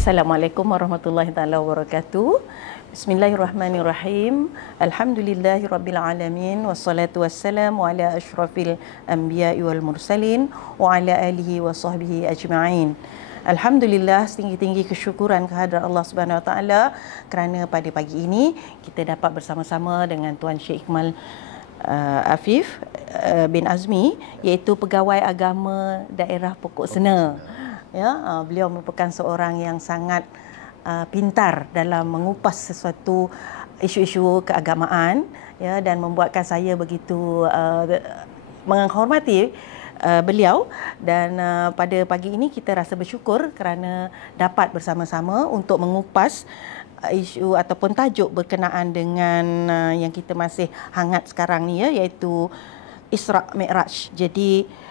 Assalamualaikum warahmatullahi taala wabarakatuh. Bismillahirrahmanirrahim. Alhamdulillahirabbil alamin wassalatu wassalamu ala asyrafil anbiya'i wal mursalin wa ala alihi wa sahbihi ajma'in. Alhamdulillah, setinggi-tinggi kesyukuran kehadrat Allah Subhanahu Wa Taala kerana pada pagi ini kita dapat bersama-sama dengan Tuan Syekh Iqmal Afif bin Azmi, iaitu pegawai agama daerah Pokok Sena. Ya, beliau merupakan seorang yang sangat pintar dalam mengupas sesuatu isu-isu keagamaan, ya, dan membuatkan saya begitu menghormati beliau. Dan pada pagi ini kita rasa bersyukur kerana dapat bersama-sama untuk mengupas isu ataupun tajuk berkenaan dengan yang kita masih hangat sekarang ni, ya, iaitu Isra' Mi'raj. Jadi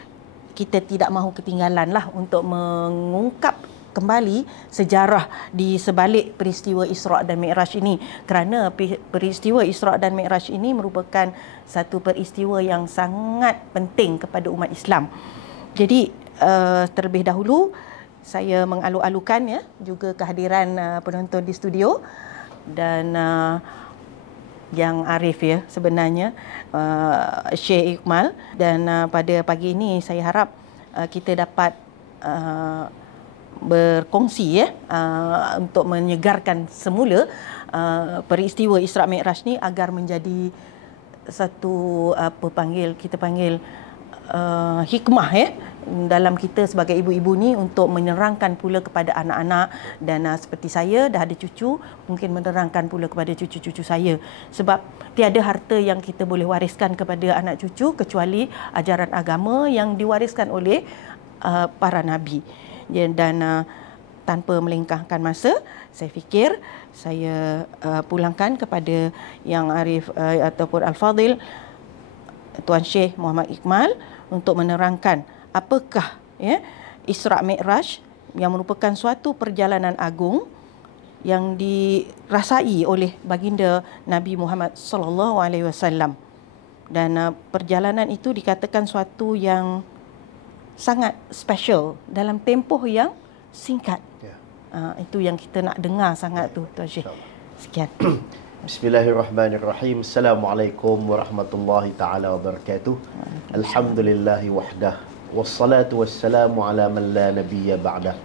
kita tidak mahu ketinggalan lah untuk mengungkap kembali sejarah di sebalik peristiwa Isra' dan Mi'raj ini, kerana peristiwa Isra' dan Mi'raj ini merupakan satu peristiwa yang sangat penting kepada umat Islam. Jadi terlebih dahulu saya mengalu-alukan, ya, juga kehadiran penonton di studio dan yang arif, ya, sebenarnya Syekh Iqmal. Dan pada pagi ini saya harap kita dapat berkongsi, ya, untuk menyegarkan semula peristiwa Isra' Mi'raj ni agar menjadi satu kita panggil hikmah, ya, dalam kita sebagai ibu-ibu ni untuk menerangkan pula kepada anak-anak, dan seperti saya dah ada cucu, mungkin menerangkan pula kepada cucu-cucu saya, sebab tiada harta yang kita boleh wariskan kepada anak cucu kecuali ajaran agama yang diwariskan oleh para nabi. Dan tanpa melengkahkan masa, saya fikir saya pulangkan kepada yang arif ataupun al-fadil Tuan Syekh Muhammad Iqmal untuk menerangkan apakah, ya, Isra' Mi'raj yang merupakan suatu perjalanan agung yang dirasai oleh baginda Nabi Muhammad sallallahu alaihi wasallam. Dan perjalanan itu dikatakan suatu yang sangat special dalam tempoh yang singkat. Itu yang kita nak dengar sangat tu, Tuan Syekh. Sekian. Bismillahirrahmanirrahim. Assalamualaikum warahmatullahi taala wabarakatuh. Alhamdulillahi wahdah. Wassalatu wassalamu ala man la nabiyya ba'dah.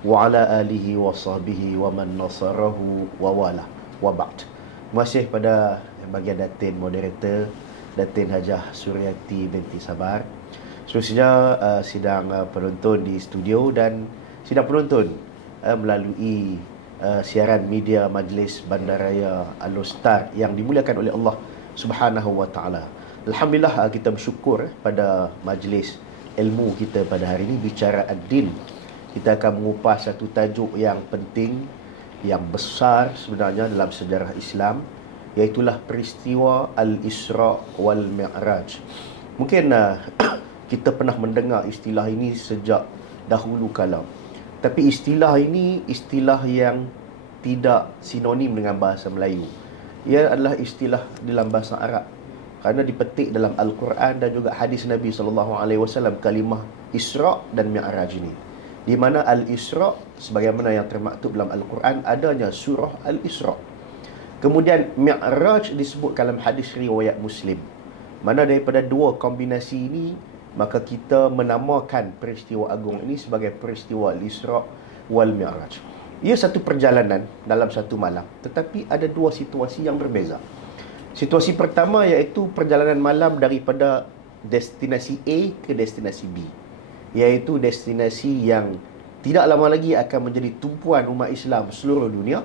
Wa ala alihi wa sahbihi wa man nasarahu wa wala. Wa ba'd. Terima kasih pada bahagian Datin moderator, Datin Hajah Suryati binti Sabar. Seterusnya sidang penonton di studio dan sidang penonton melalui siaran media Majlis Bandaraya Al-Ustaz yang dimuliakan oleh Allah Subhanahu Wa Taala. Alhamdulillah, kita bersyukur pada majlis ilmu kita pada hari ini, bicara ad-din. Kita akan mengupas satu tajuk yang penting, yang besar sebenarnya dalam sejarah Islam, iaitulah peristiwa Al-Isra' wal Mi'raj. Mungkin kita pernah mendengar istilah ini sejak dahulu kala. Tapi istilah ini istilah yang tidak sinonim dengan bahasa Melayu. Ia adalah istilah dalam bahasa Arab, kerana dipetik dalam Al-Quran dan juga hadis Nabi SAW kalimah Isra' dan Mi'raj ini, di mana Al-Isra' sebagaimana yang termaktub dalam Al-Quran adanya surah Al-Isra'. Kemudian Mi'raj disebut dalam hadis riwayat Muslim. Mana daripada dua kombinasi ini, maka kita menamakan peristiwa agung ini sebagai peristiwa Al-Isra' wal Mi'raj. Ia satu perjalanan dalam satu malam, tetapi ada dua situasi yang berbeza. Situasi pertama iaitu perjalanan malam daripada destinasi A ke destinasi B, iaitu destinasi yang tidak lama lagi akan menjadi tumpuan umat Islam seluruh dunia,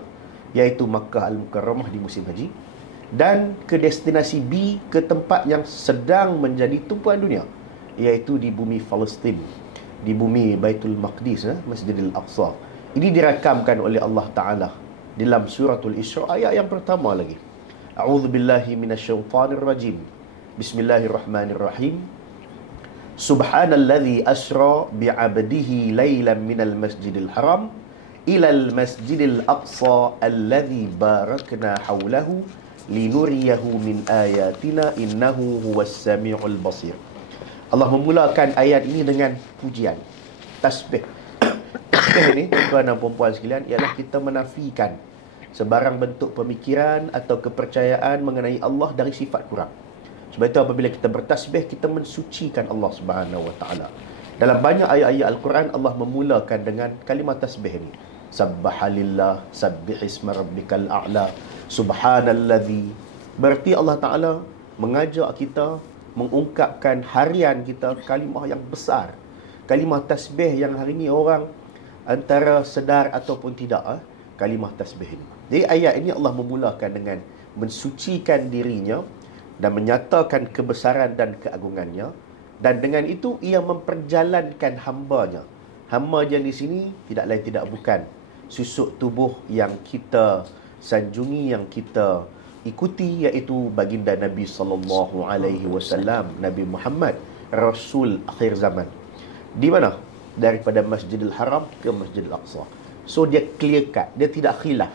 iaitu Makkah Al-Mukarramah di musim haji, dan ke destinasi B, ke tempat yang sedang menjadi tumpuan dunia, iaitu di bumi Palestin, di bumi Baitul Maqdis, Masjidil Aqsa. Ini dirakamkan oleh Allah Ta'ala dalam suratul Isra' ayat yang pertama lagi. A'udzu billahi minasyaitonir rajim. Bismillahirrahmanirrahim. Subhanalladzi asra bi'abdihi lailan minal masjidil haram ilal masjidil aqsa alladzi barakna hawlahu linuriyahu min ayatina innahu huwas samiul basir. Allah memulakan ayat ini dengan pujian, tasbih tasbih ni, tuan dan puan sekalian, ialah kita menafikan sebarang bentuk pemikiran atau kepercayaan mengenai Allah dari sifat kurang. Sebab itu apabila kita bertasbih, kita mensucikan Allah Subhanahu wa taala. Dalam banyak ayat-ayat Al-Quran, Allah memulakan dengan kalimah tasbih ni. Subbahalillah, sabbih isma rabbikal a'la, subhanalladzi. Berarti Allah Ta'ala mengajak kita mengungkapkan harian kita kalimah yang besar. Kalimah tasbih yang hari ini orang antara sedar ataupun tidak, kalimah tasbih ini. Jadi ayat ini Allah memulakan dengan mensucikan dirinya dan menyatakan kebesaran dan keagungannya, dan dengan itu ia memperjalankan hambanya. Hamba yang di sini tidak lain tidak bukan susuk tubuh yang kita sanjungi, yang kita ikuti, iaitu baginda Nabi sallallahu alaihi wasallam, Nabi Muhammad, Rasul akhir zaman. Di mana? Daripada Masjidil Haram ke Masjidil Aqsa. So dia clear cut, dia tidak khilaf.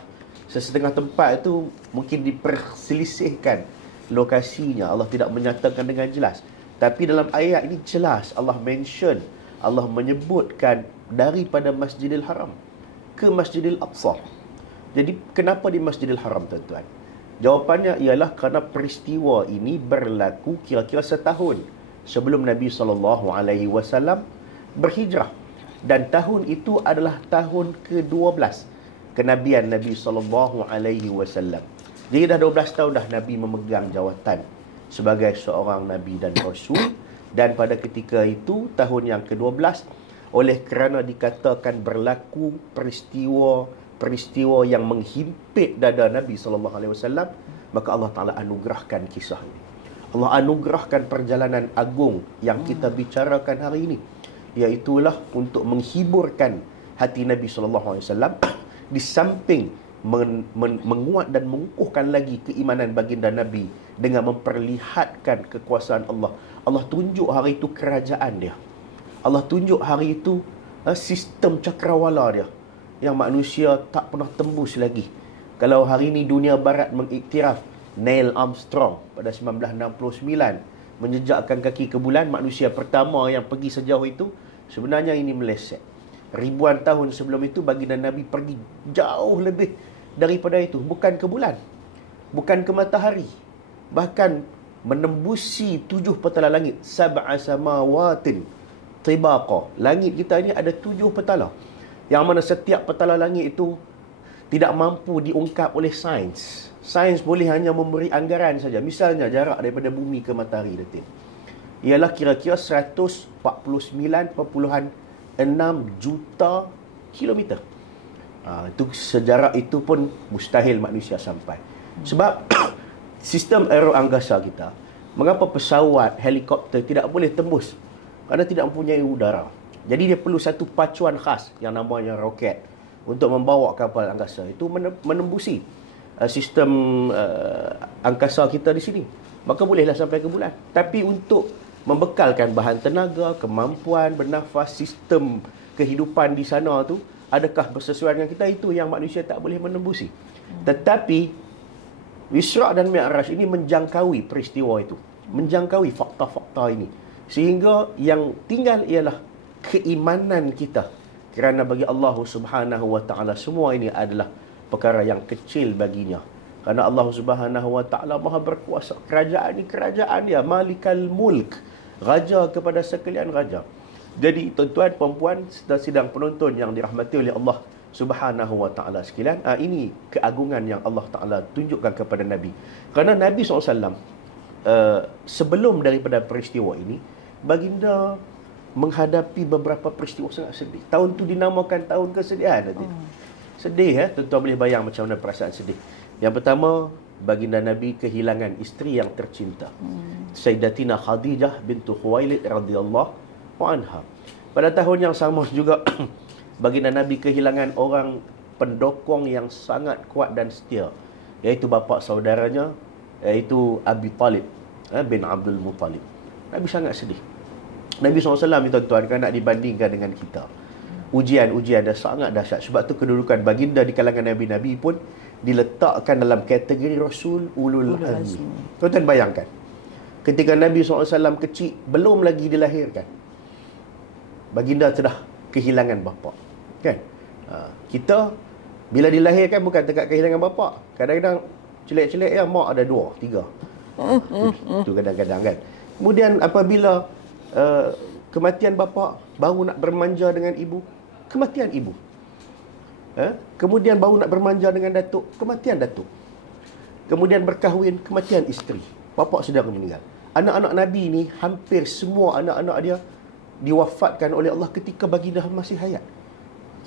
Sesetengah tempat itu mungkin diperselisihkan lokasinya, Allah tidak menyatakan dengan jelas. Tapi dalam ayat ini jelas Allah mention, Allah menyebutkan daripada Masjidil Haram ke Masjidil Aqsa. Jadi kenapa di Masjidil Haram, tuan-tuan? Jawapannya ialah kerana peristiwa ini berlaku kira-kira setahun sebelum Nabi SAW berhijrah. Dan tahun itu adalah tahun ke-12 kenabian Nabi SAW. Jadi dah 12 tahun dah Nabi memegang jawatan sebagai seorang Nabi dan Rasul. Dan pada ketika itu, tahun yang ke-12, oleh kerana dikatakan berlaku peristiwa yang menghimpit dada Nabi SAW, maka Allah Ta'ala anugerahkan kisah ini. Allah anugerahkan perjalanan agung yang kita bicarakan hari ini, iaitulah untuk menghiburkan hati Nabi SAW, di samping menguat dan mengukuhkan lagi keimanan baginda Nabi dengan memperlihatkan kekuasaan Allah. Allah tunjuk hari itu kerajaan dia. Allah tunjuk hari itu sistem cakrawala dia yang manusia tak pernah tembus lagi. Kalau hari ini dunia barat mengiktiraf Neil Armstrong pada 1969 menjejakkan kaki ke bulan, manusia pertama yang pergi sejauh itu, sebenarnya ini meleset. Ribuan tahun sebelum itu baginda Nabi pergi jauh lebih daripada itu, bukan ke bulan, bukan ke matahari, bahkan menembusi 7 petala langit, sab'a samawatin tibaqa. Langit kita ini ada 7 petala, yang mana setiap petala langit itu tidak mampu diungkap oleh sains. Sains boleh hanya memberi anggaran saja. Misalnya jarak daripada bumi ke matahari detik ialah kira-kira 149.6 juta kilometer. Itu sejarah itu pun mustahil manusia sampai. Sebab sistem aeroangkasa kita, mengapa pesawat, helikopter tidak boleh tembus? Kerana tidak mempunyai udara. Jadi dia perlu satu pacuan khas yang namanya roket untuk membawa kapal angkasa itu menembusi sistem angkasa kita di sini. Maka bolehlah sampai ke bulan. Tapi untuk membekalkan bahan tenaga, kemampuan bernafas, sistem kehidupan di sana tu, adakah bersesuaian dengan kita? Itu yang manusia tak boleh menembusi. Tetapi Isra' dan Mi'raj ini menjangkaui peristiwa itu, menjangkaui fakta-fakta ini, sehingga yang tinggal ialah keimanan kita. Kerana bagi Allah Subhanahu wa taala semua ini adalah perkara yang kecil baginya. Kerana Allah Subhanahu wa taala Maha berkuasa. Kerajaan ini kerajaan dia, Malikal Mulk, raja kepada sekalian raja. Jadi tuan-tuan, puan-puan, sidang penonton yang dirahmati oleh Allah Subhanahu wa taala sekalian, ini keagungan yang Allah Taala tunjukkan kepada Nabi. Kerana Nabi SAW sebelum daripada peristiwa ini, baginda menghadapi beberapa peristiwa sangat sedih. Tahun tu dinamakan tahun kesedihan nanti. Sedih, tuan-tuan boleh bayang macam mana perasaan sedih. Yang pertama, baginda Nabi kehilangan isteri yang tercinta, Sayyidatina Khadijah bintu Khuwailid radhiyallahu anha. Pada tahun yang sama juga baginda Nabi kehilangan orang pendokong yang sangat kuat dan setia, iaitu bapa saudaranya, iaitu Abi Talib bin Abdul Muttalib. Nabi sangat sedih. Nabi SAW ni tuan-tuan, kan nak dibandingkan dengan kita, ujian-ujian dah sangat dahsyat. Sebab tu kedudukan baginda di kalangan Nabi-Nabi pun diletakkan dalam kategori Rasul Ulul Azmi. Tuan-tuan bayangkan, ketika Nabi SAW kecil, belum lagi dilahirkan, baginda telah kehilangan bapa, kan? Kita bila dilahirkan bukan dekat kehilangan bapa. Kadang-kadang celik-celik ya mak ada 2, 3. Itu kadang-kadang kan. Kemudian apabila kematian bapa, baru nak bermanja dengan ibu, kematian ibu. Kemudian baru nak bermanja dengan datuk, kematian datuk. Kemudian berkahwin, kematian isteri. Bapa sedang meninggal. Anak-anak Nabi ni, hampir semua anak-anak dia diwafatkan oleh Allah ketika baginda masih hayat.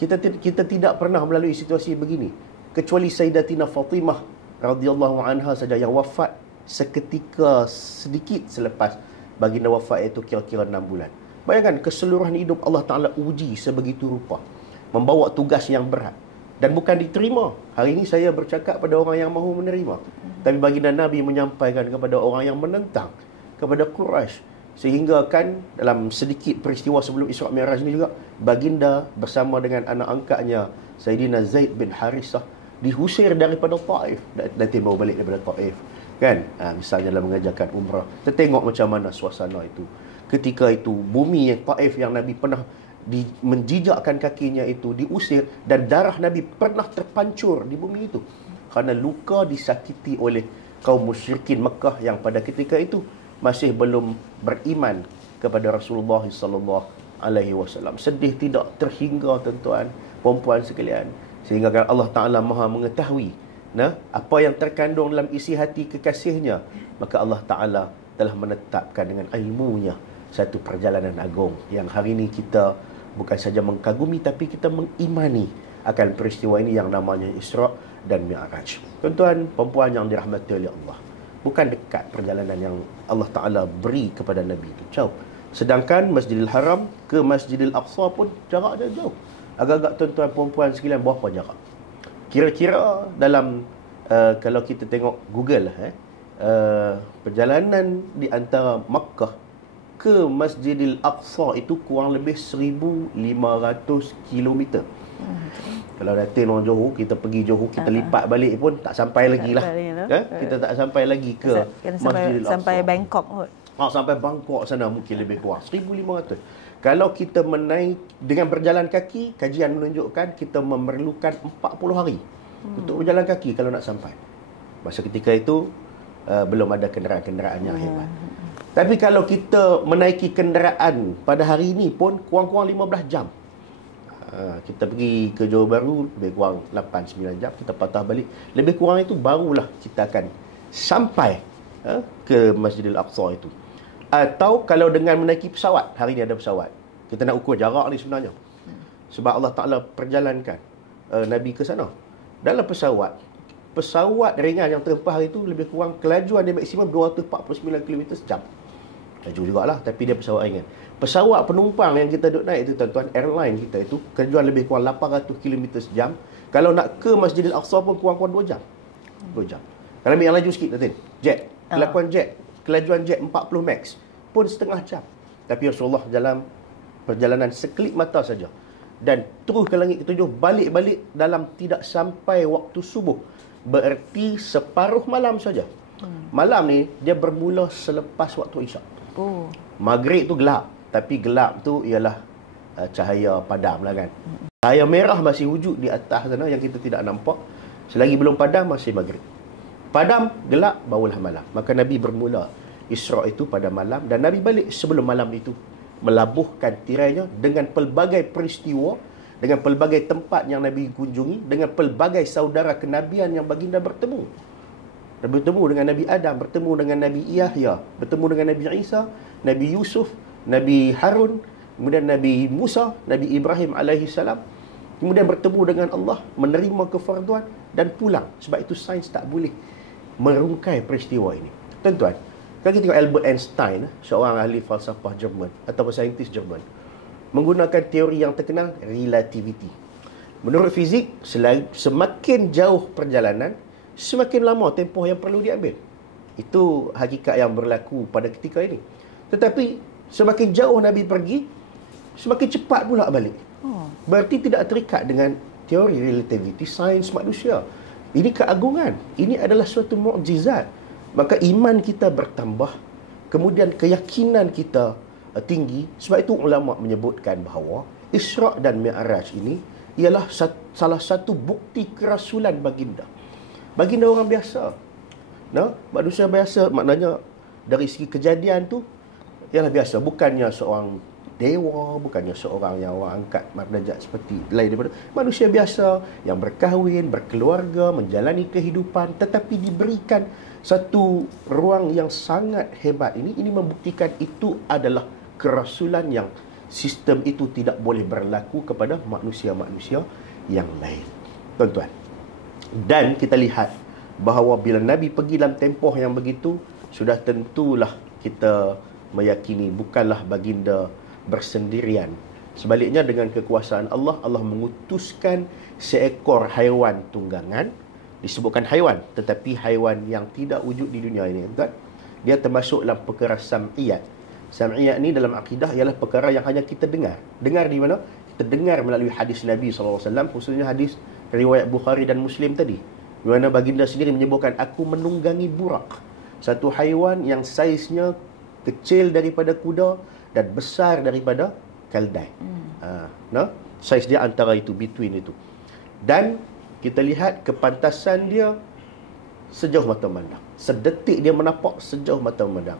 Kita tidak pernah melalui situasi begini. Kecuali Sayyidatina Fatimah radhiyallahu anha saja yang wafat seketika sedikit selepas baginda wafat, iaitu kira-kira 6 bulan. Bayangkan keseluruhan hidup Allah Ta'ala uji sebegitu rupa. Membawa tugas yang berat. Dan bukan diterima. Hari ini saya bercakap pada orang yang mahu menerima. Tapi baginda Nabi menyampaikan kepada orang yang menentang, kepada Quraisy. Sehingga kan dalam sedikit peristiwa sebelum Isra' Mi'raj ini juga, baginda bersama dengan anak angkatnya Sayyidina Zaid bin Harithah diusir daripada Taif. Nanti baru balik daripada Taif. Kan? Misalnya dalam mengajarkan umrah. Kita tengok macam mana suasana itu. Ketika itu, bumi yang Taif yang Nabi pernah menjijakkan kakinya itu diusir, dan darah Nabi pernah terpancur di bumi itu kerana luka disakiti oleh kaum musyrikin Mekah yang pada ketika itu masih belum beriman kepada Rasulullah sallallahu alaihi wasallam. Sedih tidak terhingga tuan-tuan, puan-puan sekalian, sehingga Allah Taala Maha mengetahui apa yang terkandung dalam isi hati kekasihnya, maka Allah Taala telah menetapkan dengan ilmunya satu perjalanan agung yang hari ini kita bukan saja mengkagumi, tapi kita mengimani akan peristiwa ini yang namanya Isra' dan Mi'raj. Tuan-tuan, perempuan yang dirahmati oleh Allah, bukan dekat perjalanan yang Allah Ta'ala beri kepada Nabi itu, jauh. Sedangkan Masjidil Haram ke Masjidil Aqsa pun jaraknya jauh. Agak-agak tuan-tuan perempuan sekalian, berapa jarak? Kira-kira dalam, kalau kita tengok Google, perjalanan di antara Makkah ke Masjidil Aqsa itu kurang lebih 1,500 km. Kalau datang orang Johor, kita pergi Johor, kita lipat balik pun tak sampai lagi lah. Kita tak sampai lagi ke Masjidil Aqsa. Sampai Bangkok kot. Sampai Bangkok sana mungkin lebih kurang 1,500. Kalau kita menaik dengan berjalan kaki, kajian menunjukkan kita memerlukan 40 hari untuk berjalan kaki kalau nak sampai. Masa ketika itu belum ada kenderaan-kenderaan yang hebat. Tapi kalau kita menaiki kenderaan pada hari ini pun kurang-kurang 15 jam. Kita pergi ke Johor Bahru lebih kurang 8-9 jam, kita patah balik. Lebih kurang itu barulah kita akan sampai ke Masjidil Aqsa itu. Atau kalau dengan menaiki pesawat, hari ini ada pesawat. Kita nak ukur jarak ni sebenarnya. Sebab Allah Ta'ala perjalankan Nabi ke sana. Dalam pesawat ringan yang terhempah hari itu lebih kurang kelajuan dia maksimum 249 km sejam. Laju jugalah, tapi dia pesawat ringan. Pesawat penumpang yang kita duduk naik itu tuan-tuan, airline kita itu kelajuan lebih kurang 800 km sejam. Kalau nak ke Masjidil Aqsa pun kurang-kurang 2 jam. 2 jam. Kalau ambil yang laju sikit tuan, jet. Kelajuan jet 40 max pun setengah jam. Tapi Rasulullah dalam perjalanan sekelip mata saja, dan terus ke langit ketujuh, balik-balik dalam tidak sampai waktu subuh. Bererti separuh malam saja. Malam ni dia bermula selepas waktu Isyak. Maghrib tu gelap, tapi gelap tu ialah cahaya padam lah kan. Cahaya merah masih wujud di atas sana yang kita tidak nampak. Selagi belum padam masih maghrib. Padam, gelap, barulah malam. Maka Nabi bermula Isra' itu pada malam, dan Nabi balik sebelum malam itu, melabuhkan tirainya dengan pelbagai peristiwa, dengan pelbagai tempat yang Nabi kunjungi, dengan pelbagai saudara kenabian yang baginda bertemu. Bertemu dengan Nabi Adam, bertemu dengan Nabi Yahya, bertemu dengan Nabi Isa, Nabi Yusuf, Nabi Harun, kemudian Nabi Musa, Nabi Ibrahim alaihi salam. Kemudian bertemu dengan Allah, menerima kefarduan dan pulang. Sebab itu sains tak boleh merungkai peristiwa ini. Tuan-tuan, kalau kita tengok Albert Einstein, seorang ahli falsafah Jerman atau saintis Jerman, menggunakan teori yang terkenal, relativity. Menurut fizik, semakin jauh perjalanan, semakin lama tempoh yang perlu diambil. Itu hakikat yang berlaku pada ketika ini. Tetapi semakin jauh Nabi pergi, semakin cepat pula balik. Berarti tidak terikat dengan teori relativity sains manusia. Ini keagungan. Ini adalah suatu mukjizat. Maka iman kita bertambah, kemudian keyakinan kita tinggi. Sebab itu ulama menyebutkan bahawa Isra' dan Mi'raj ini ialah salah satu bukti kerasulan baginda. Baginda orang biasa. Manusia biasa, maknanya dari segi kejadian tu ialah biasa, bukannya seorang dewa, bukannya seorang yang orang angkat mardarjat seperti lain daripada manusia biasa yang berkahwin, berkeluarga, menjalani kehidupan, tetapi diberikan satu ruang yang sangat hebat. Ini membuktikan itu adalah kerasulan yang sistem itu tidak boleh berlaku kepada manusia-manusia yang lain. Tuan-tuan, dan kita lihat bahawa bila Nabi pergi dalam tempoh yang begitu, sudah tentulah kita meyakini bukanlah baginda bersendirian. Sebaliknya, dengan kekuasaan Allah, Allah mengutuskan seekor haiwan tunggangan. Disebutkan haiwan, tetapi haiwan yang tidak wujud di dunia ini. Dia termasuk dalam perkara sam'iyat. Sam'iyat ni dalam akidah ialah perkara yang hanya kita dengar. Dengar di mana? Kita dengar melalui hadis Nabi SAW, khususnya hadis riwayat Bukhari dan Muslim tadi, di mana baginda sendiri menyebutkan, aku menunggangi burak, satu haiwan yang saiznya kecil daripada kuda dan besar daripada keldai. Saiz dia antara itu, between itu. Dan kita lihat kepantasan dia sejauh mata memandang. Sedetik dia menapak sejauh mata memandang.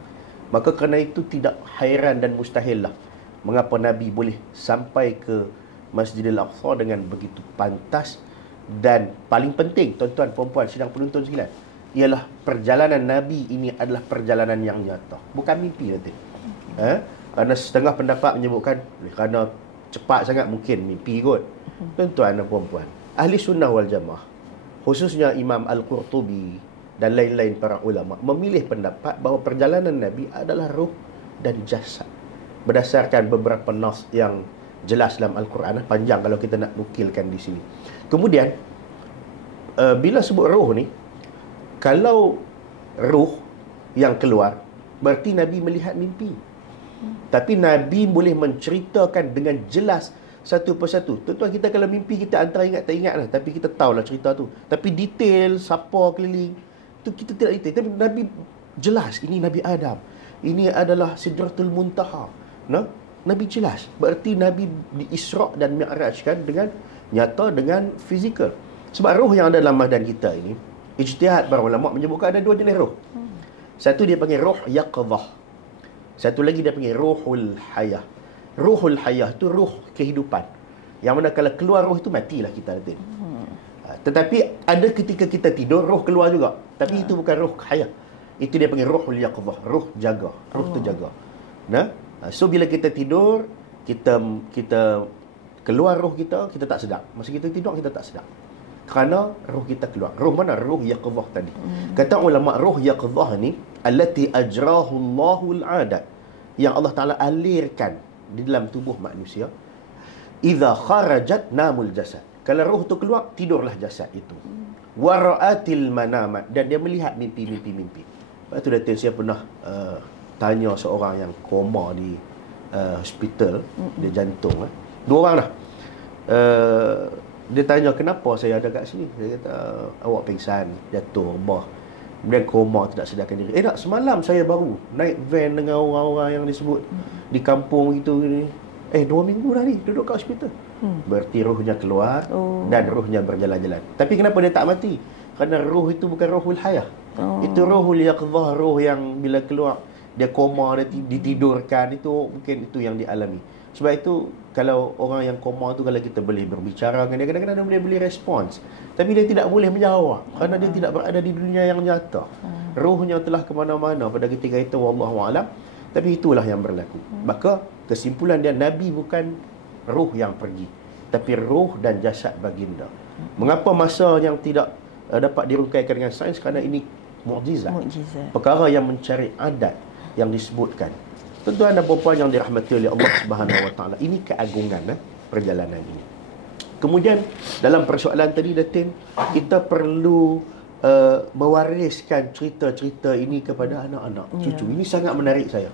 Maka kerana itu tidak hairan dan mustahil lah mengapa Nabi boleh sampai ke Masjidil Aqsa dengan begitu pantas. Dan paling penting, tuan-tuan, puan-puan, sidang penonton sekalian, ialah perjalanan Nabi ini adalah perjalanan yang nyata, bukan mimpi nanti. Kerana setengah pendapat menyebutkan kerana cepat sangat mungkin mimpi kot. Tuan-tuan dan puan-puan, ahli sunnah wal jamaah, khususnya Imam Al-Qurtubi dan lain-lain para ulama, memilih pendapat bahawa perjalanan Nabi adalah ruh dan jasad, berdasarkan beberapa nas yang jelas dalam Al-Quran. Panjang kalau kita nak nukilkan di sini. Kemudian bila sebut roh ni, kalau roh yang keluar, berarti Nabi melihat mimpi. Tapi Nabi boleh menceritakan dengan jelas satu persatu. Tuan-tuan, kita kalau mimpi, kita antara ingat tak ingat lah, tapi kita tahulah cerita tu. Tapi detail, siapa keliling, tu kita tidak detail. Tapi Nabi jelas, ini Nabi Adam, ini adalah Sidratul Muntaha. Nabi jelas. Berarti Nabi di Isra' dan Mi'rajkan dengan nyata, dengan fizikal. Sebab roh yang ada dalam badan kita ini, ijtihad para ulama menyebutkan ada dua jenis roh. Satu dia panggil roh yaqdhah, satu lagi dia panggil ruhul hayah. Ruhul hayah itu ruh kehidupan, yang mana kalau keluar roh itu matilah kita nanti. Tetapi ada ketika kita tidur, roh keluar juga, tapi itu bukan roh hayah. Itu dia panggil ruhul yaqdhah, roh jaga, roh tu jaga. So bila kita tidur, kita keluar roh kita tak sedar. Masa kita tidur, kita tak sedar, kerana roh kita keluar. Roh mana? Roh yaqdhah tadi. Kata ulama, roh yaqdhah ni allati ajrahu Allahul adat, yang Allah Ta'ala alirkan di dalam tubuh manusia. Idza kharajat namul jasad, kalau roh tu keluar, tidurlah jasad itu. Wa ra'atil manamat, dan dia melihat mimpi-mimpi. Lepas tu Datin, saya pernah tanya seorang yang koma di hospital, dia jantung. Dua orang lah. Dia tanya, kenapa saya ada kat sini? Dia kata, awak pingsan, jatuh, rebah, kemudian koma, tidak sedarkan diri. Tak, semalam saya baru naik van dengan orang-orang yang disebut di kampung itu. 2 minggu dah ni duduk kat hospital. Berarti rohnya keluar dan rohnya berjalan-jalan. Tapi kenapa dia tak mati? Kerana roh itu bukan rohul hayah. Itu rohul yaqdhah, roh yang bila keluar dia koma, dia ditidurkan. Itu mungkin itu yang dialami. Sebab itu kalau orang yang koma tu, kalau kita boleh berbicara dengan dia, kadang-kadang dia boleh respons, tapi dia tidak boleh menjawab kerana dia tidak berada di dunia yang nyata. Rohnya telah ke mana-mana pada ketika itu, wallahu a'lam. Tapi itulah yang berlaku. Maka kesimpulan dia, Nabi bukan roh yang pergi, tapi roh dan jasad baginda. Mengapa masa yang tidak dapat dirungkaikan dengan sains? Kerana ini mukjizat. Perkara yang mencari adat yang disebutkan. Tuan-tuan dan puan-puan yang dirahmati oleh Allah Subhanahu Wa Taala, ini keagungan perjalanan ini. Kemudian dalam persoalan tadi, Datin, kita perlu mewariskan cerita-cerita ini kepada anak-anak, cucu. Ini sangat menarik saya.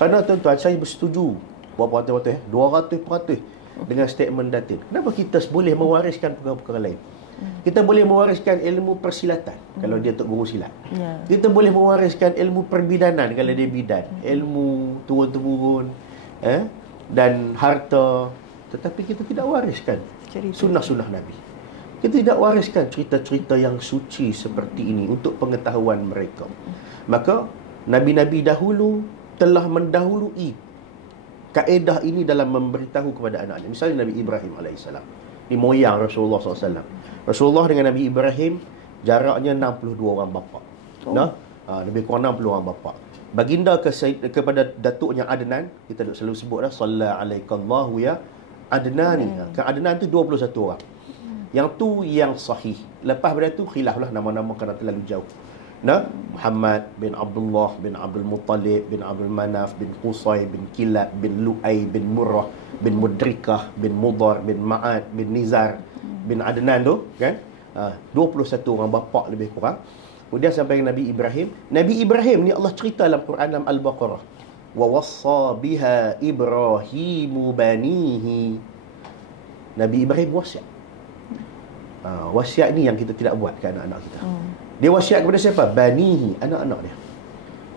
Kerana tuan-tuan, saya bersetuju berapa ratus, 200% dengan statement Datin. Kenapa kita boleh mewariskan perkara-perkara lain? Kita boleh mewariskan ilmu persilatan kalau dia tok guru silat. Kita boleh mewariskan ilmu perbidanan kalau dia bidan, ilmu turun-temurun dan harta. Tetapi kita tidak wariskan sunnah-sunnah Nabi. Kita tidak wariskan cerita-cerita yang suci seperti ini untuk pengetahuan mereka. Maka Nabi-Nabi dahulu telah mendahului kaedah ini dalam memberitahu kepada anak-anak. Misalnya Nabi Ibrahim AS. Ini moyang Rasulullah SAW. Rasulullah dengan Nabi Ibrahim jaraknya 62 orang bapa. Lebih kurang 60 orang bapa. Baginda kepada datuknya Adnan, kita selalu sebut dah, Salla alaikallahu ya Adnani. Ke Adnan tu 21 orang. Yang tu yang sahih. Lepas pada tu khilaf lah nama-nama kerana terlalu jauh. Muhammad bin Abdullah bin Abdul Muttalib bin Abdul Manaf bin Qusay bin Kilab bin Lu'ay bin Murrah bin Mudrikah bin Mudar bin Ma'ad bin Nizar bin Adnan tu kan, 21 orang bapa lebih kurang. Kemudian sampai Nabi Ibrahim. Nabi Ibrahim ni Allah cerita dalam Quran dalam Al-Baqarah, wa wassa biha Ibrahimu banihi. Nabi Ibrahim wasiat. Wasiat ni yang kita tidak buat ke anak-anak kita. Dia wasiat kepada siapa? Banihi, anak-anak dia.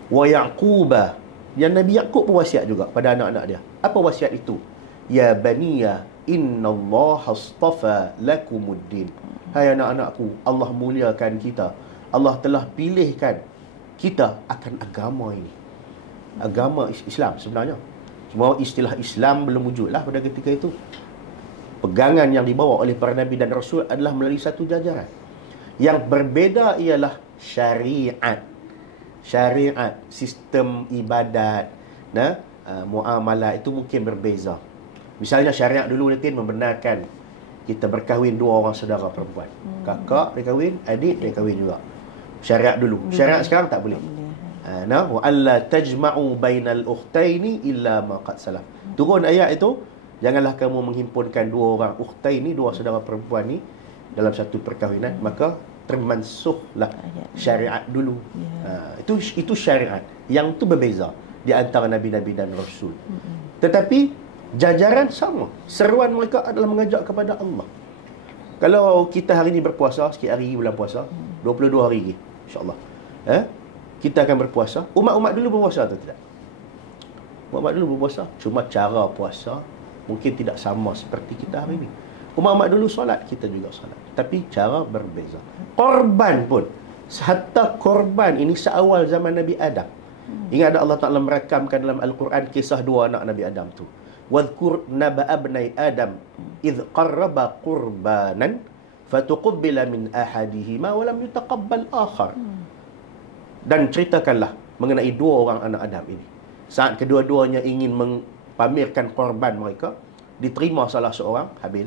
Wa Yaquba, yang Nabi Yaqub pun wasiat juga pada anak-anak dia. Apa wasiat itu? Ya baniya, innallaha astafa lakumuddin. Hai anak-anakku, Allah muliakan kita. Allah telah pilihkan kita akan agama ini. Agama Islam sebenarnya. Cuma istilah Islam belum wujudlah pada ketika itu. Pegangan yang dibawa oleh para Nabi dan Rasul adalah melalui satu jajaran. Yang berbeza ialah syariat. Syariat, sistem ibadat, muamalah itu mungkin berbeza. Misalnya syariat dulu mungkin membenarkan kita berkahwin dua orang saudara perempuan. Kakak dia kahwin, adik dia kahwin juga. Syariat dulu. Syariat sekarang tak boleh. Wa alla tajma'u bainal ukhtaini illa ma qad salaf. Turun ayat itu, janganlah kamu menghimpunkan dua orang ukhtaini, dua saudara perempuan ni dalam satu perkahwinan, maka termansuhlah syariat dulu. Itu syariat yang tu berbeza di antara nabi-nabi dan rasul. Tetapi jajaran sama. Seruan mereka adalah mengajak kepada Allah. Kalau kita hari ni berpuasa, sikit hari bulan puasa, 22 hari lagi, insya-Allah. Kita akan berpuasa. Umat-umat dulu berpuasa atau tidak? Umat dulu berpuasa, cuma cara puasa mungkin tidak sama seperti kita hari ni. Umat-umat dulu solat, kita juga solat, tapi cara berbeza. Korban pun, hatta korban ini seawal zaman Nabi Adam. Ingat Allah Ta'ala merakamkan dalam Al-Quran kisah dua anak Nabi Adam tu. Wadhkur naba'a bnai Adam idh qarraba qurbanan fatuqubbila min ahadihima wa lam yutaqabbal akhar. Dan ceritakanlah mengenai dua orang anak Adam ini. Saat kedua-duanya ingin pamerkan korban mereka, diterima salah seorang, Habil,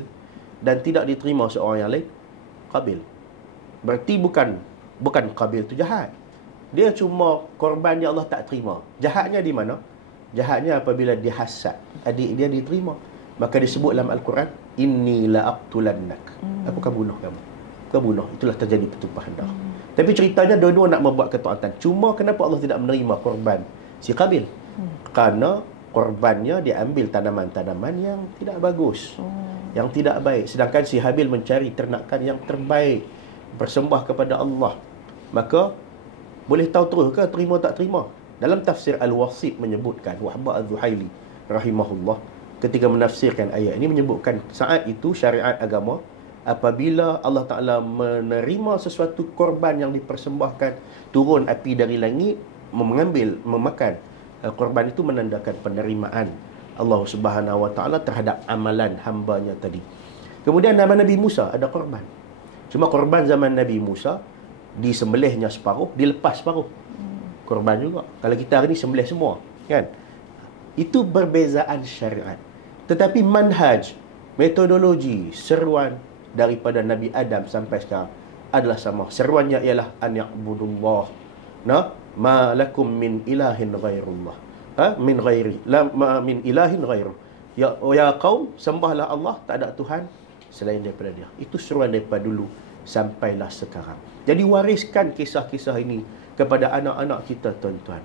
dan tidak diterima seorang yang lain, Qabil. Berarti bukan Qabil itu jahat. Dia cuma korban yang Allah tak terima. Jahatnya di mana? Jahatnya apabila dihasad adik dia diterima. Maka disebut dalam Al-Quran, inni la aqtulannak. Aku akan bunuh kamu. Kau bunuh. Itulah terjadi pertumpahan darah. Tapi ceritanya dua-dua nak membuat ketaatan. Cuma kenapa Allah tidak menerima korban si Qabil? Kerana korbannya diambil tanaman-tanaman yang tidak bagus, yang tidak baik. Sedangkan si Habil mencari ternakan yang terbaik, bersembah kepada Allah. Maka boleh tahu terus ke terima tak terima? Dalam tafsir Al-Wasit menyebutkan, Wahbah Al-Zuhaili rahimahullah ketika menafsirkan ayat ini menyebutkan saat itu syariat agama, apabila Allah Ta'ala menerima sesuatu korban yang dipersembahkan, turun api dari langit, memakan korban itu, menandakan penerimaan Allah Subhanahu Wa Ta'ala terhadap amalan hambanya tadi. Kemudian zaman Nabi Musa ada korban. Cuma korban zaman Nabi Musa disembelihnya separuh, dilepas separuh. Korban juga. Kalau kita hari ni sembelih semua, kan? Itu perbezaan syariat. Tetapi manhaj, metodologi, seruan daripada Nabi Adam sampai sekarang adalah sama. Seruannya ialah an ya'budullah. Ma lakum min ilahin ghairullah. Min ghairi. La ma min ilahin ghairuh. Ya qaum, sembahlah Allah, tak ada Tuhan selain daripada Dia. Itu seruan daripada dulu sampailah sekarang. Jadi wariskan kisah-kisah ini kepada anak-anak kita, tuan-tuan.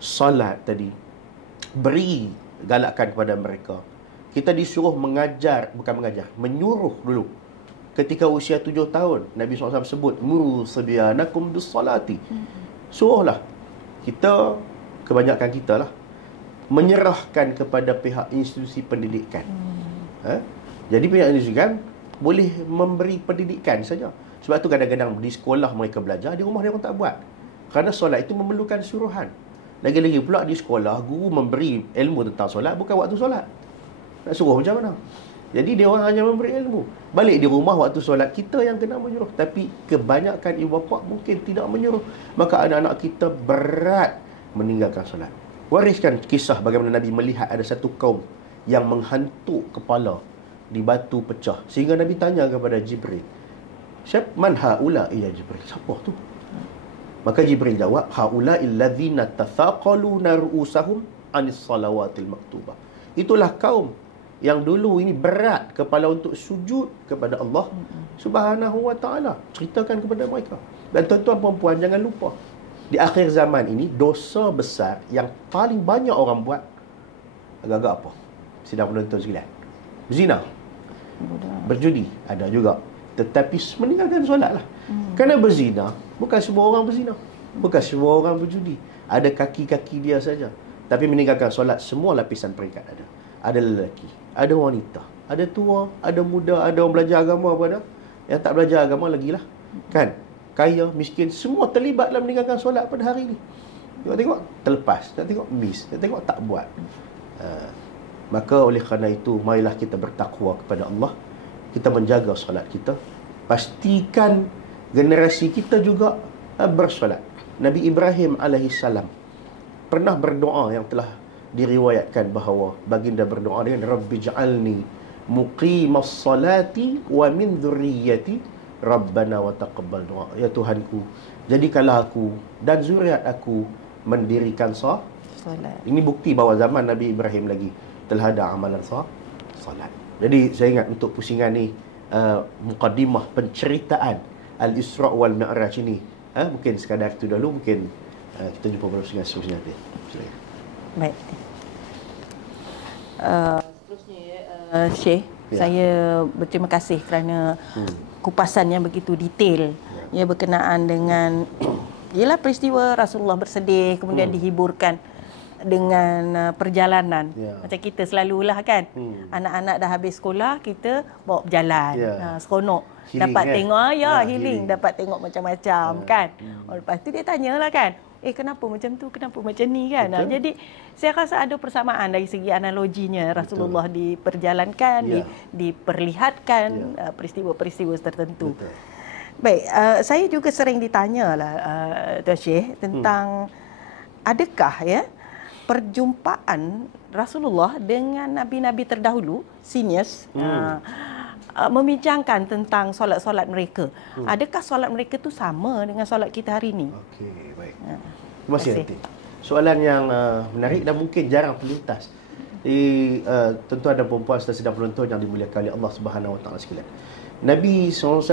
Salat tadi, beri galakkan kepada mereka. Kita disuruh menyuruh dulu. Ketika usia 7 tahun, Nabi SAW sebut, muru sabyanakum bis salati. Suruhlah. Kita, kebanyakan kita lah, menyerahkan kepada pihak institusi pendidikan. Jadi pihak Islam boleh memberi pendidikan saja. Sebab tu kadang-kadang di sekolah mereka belajar, di rumah dia orang tak buat. Kerana solat itu memerlukan suruhan. Lagi-lagi pula di sekolah, guru memberi ilmu tentang solat bukan waktu solat. Nak suruh macam mana? Jadi dia orang hanya memberi ilmu. Balik di rumah waktu solat, kita yang kena menyuruh. Tapi kebanyakan ibu bapa mungkin tidak menyuruh. Maka anak-anak kita berat meninggalkan solat. Wariskan kisah bagaimana Nabi melihat ada satu kaum yang menghantuk kepala di batu pecah. Sehingga Nabi tanya kepada Jibril, Man haula ya Jibril? Siapa tu? Maka Jibril jawab, haula illadzina tathaqaluna ru'usahum anis salawatil maktubah. Itulah kaum yang dulu ini berat kepala untuk sujud kepada Allah Subhanahu wa taala. Ceritakan kepada mereka. Dan tuan-tuan perempuan, jangan lupa, di akhir zaman ini dosa besar yang paling banyak orang buat agak-agak apa? Sidang penonton sekalian. Zina. Berjudi ada juga. Tetapi meninggalkan solat lah. Kerana berzina, bukan semua orang berzina, bukan semua orang berjudi. Ada kaki-kaki dia saja. Tapi meninggalkan solat, semua lapisan peringkat ada. Ada lelaki, ada wanita, ada tua, ada muda, ada orang belajar agama apa ada. Yang tak belajar agama lagi lah. Kan? Kaya, miskin, semua terlibat dalam meninggalkan solat pada hari ini. Tengok terlepas, tengok miss, tengok tak buat. Maka oleh kerana itu, marilah kita bertakwa kepada Allah. Kita menjaga solat kita. Pastikan generasi kita juga bersolat. Nabi Ibrahim alaihissalam pernah berdoa yang telah diriwayatkan bahawa baginda berdoa dengan Rabbi ja'alni muqimas salati wa min dhurriyyati Rabbana wa taqabbal doa. Ya Tuhanku, jadikanlah aku dan zuriat aku mendirikan solat. Ini bukti bahawa zaman Nabi Ibrahim lagi telah ada amalan solat. Jadi saya ingat untuk pusingan ni, muqaddimah penceritaan Al-Isra' wal Mi'raj ini, mungkin sekadar itu dulu. Mungkin kita jumpa pada pusingan seterusnya nanti. Baik. Seterusnya Syekh, saya berterima kasih kerana kupasan yang begitu detail ya, berkenaan dengan ialah peristiwa Rasulullah bersedih kemudian dihiburkan dengan perjalanan. Macam kita selalulah kan. Anak-anak dah habis sekolah, kita bawa berjalan. Seronok. Healing, dapat tengok healing, dapat tengok macam-macam kan. Lepas tu dia tanyalah kan, kenapa macam tu, kenapa macam ni kan. Jadi saya rasa ada persamaan dari segi analoginya. Rasulullah diperjalankan, diperlihatkan peristiwa-peristiwa tertentu. Baik, saya juga sering ditanyalah Tuan Syekh tentang adakah perjumpaan Rasulullah dengan nabi-nabi terdahulu, seniors, membincangkan tentang solat-solat mereka. Adakah solat mereka tu sama dengan solat kita hari ini? Okey, baik. Terima kasih Atin. Soalan yang menarik dan mungkin jarang terlintas di tuan-tuan dan puan-puan serta sedang penonton yang dimuliakan oleh Allah Subhanahu wa taala sekalian. Nabi SAW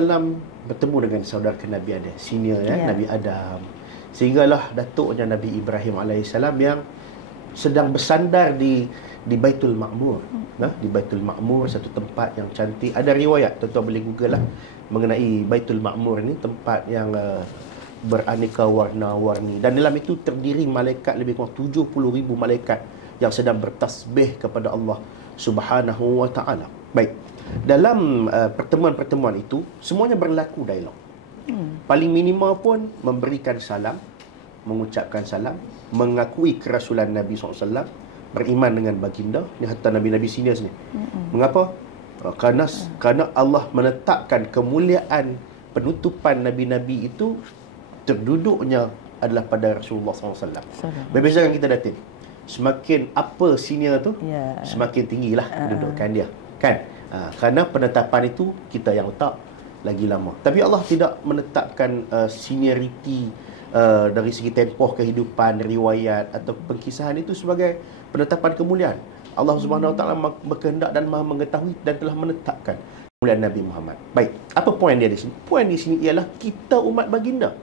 bertemu dengan saudara Nabi Adam, senior Nabi Adam. Sehinggalah datuknya Nabi Ibrahim alaihissalam yang sedang bersandar di Baitul Ma'mur. Di Baitul Ma'mur, satu tempat yang cantik. Ada riwayat, tuan-tuan boleh google lah mengenai Baitul Ma'mur ni, tempat yang beraneka warna-warni. Dan dalam itu terdiri malaikat lebih kurang 70,000 malaikat yang sedang bertasbih kepada Allah Subhanahu wa taala. Baik. Dalam pertemuan-pertemuan itu semuanya berlaku dialog. Paling minimal pun memberikan salam, mengucapkan salam, mengakui kerasulan Nabi SAW, beriman dengan baginda. Ini hatta Nabi-Nabi senior ni. Mengapa? Kerana Allah menetapkan kemuliaan penutupan Nabi-Nabi itu terduduknya adalah pada Rasulullah SAW. Berbeza dengan kita datin. Semakin apa senior tu, semakin tinggilah kedudukan dia. Kan? Kerana penetapan itu kita yang letak lagi lama. Tapi Allah tidak menetapkan seniority dari segi tempoh kehidupan, riwayat atau pengkisahan itu sebagai penetapan kemuliaan. Allah Subhanahu wa taala berkehendak dan Maha mengetahui dan telah menetapkan kemuliaan Nabi Muhammad. Baik, apa poin dia di sini? Poin di sini ialah kita umat baginda.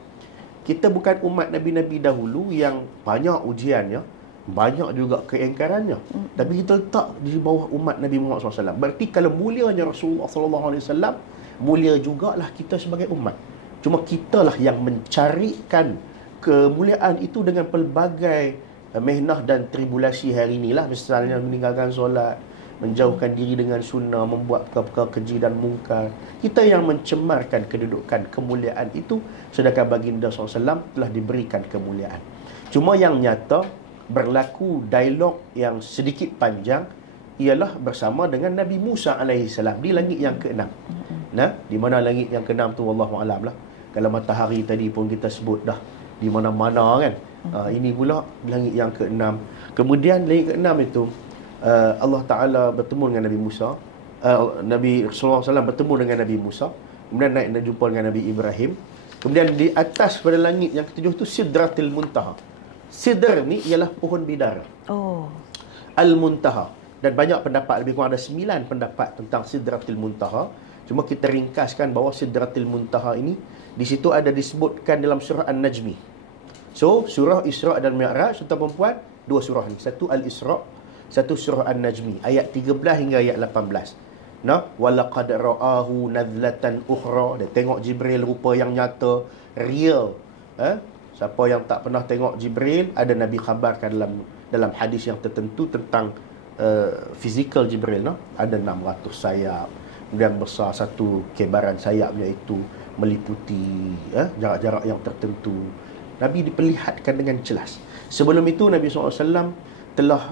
Kita bukan umat nabi-nabi dahulu yang banyak ujiannya, banyak juga keingkarannya. Tapi kita letak di bawah umat Nabi Muhammad SAW. Berarti kalau mulianya Rasulullah SAW, mulia jugalah kita sebagai umat. Cuma kitalah yang mencarikan kemuliaan itu dengan pelbagai mehnah dan tribulasi hari inilah. Misalnya meninggalkan solat, menjauhkan diri dengan sunnah, membuat perkara-perkara keji dan mungkar. Kita yang mencemarkan kedudukan kemuliaan itu, sedangkan baginda SAW telah diberikan kemuliaan. Cuma yang nyata berlaku dialog yang sedikit panjang ialah bersama dengan Nabi Musa alaihissalam di langit yang ke-6. Nah, di mana langit yang ke-6 tu wallahu alam lah. Kalau matahari tadi pun kita sebut dah di mana-mana kan. Ini pula langit yang ke-6. Kemudian langit ke-6 itu Allah Ta'ala bertemu dengan Nabi Musa, Nabi Rasulullah SAW bertemu dengan Nabi Musa, kemudian naik dan jumpa dengan Nabi Ibrahim. Kemudian di atas pada langit yang ke-7 itu Sidratil Muntaha. Sidr ni ialah pohon bidara. Al-Muntaha. Dan banyak pendapat, lebih kurang ada 9 pendapat tentang Sidratil Muntaha. Cuma kita ringkaskan bahawa Sidratil Muntaha ini di situ ada disebutkan dalam surah An-Najmi. So, surah Isra' dan Mi'raj, tuan-tuan, 2 surah ni. Satu Al-Isra', satu surah An-Najmi, ayat 13 hingga ayat 18. Nah, walaqad ra'ahu nazlatan ukhra. Dia tengok Jibril rupa yang nyata, real. Siapa yang tak pernah tengok Jibril, ada Nabi khabarkan dalam hadis yang tertentu tentang fizikal Jibril, no? Ada 600 sayap, kemudian besar satu kebaran sayapnya itu meliputi jarak-jarak yang tertentu. Nabi diperlihatkan dengan jelas. Sebelum itu Nabi SAW telah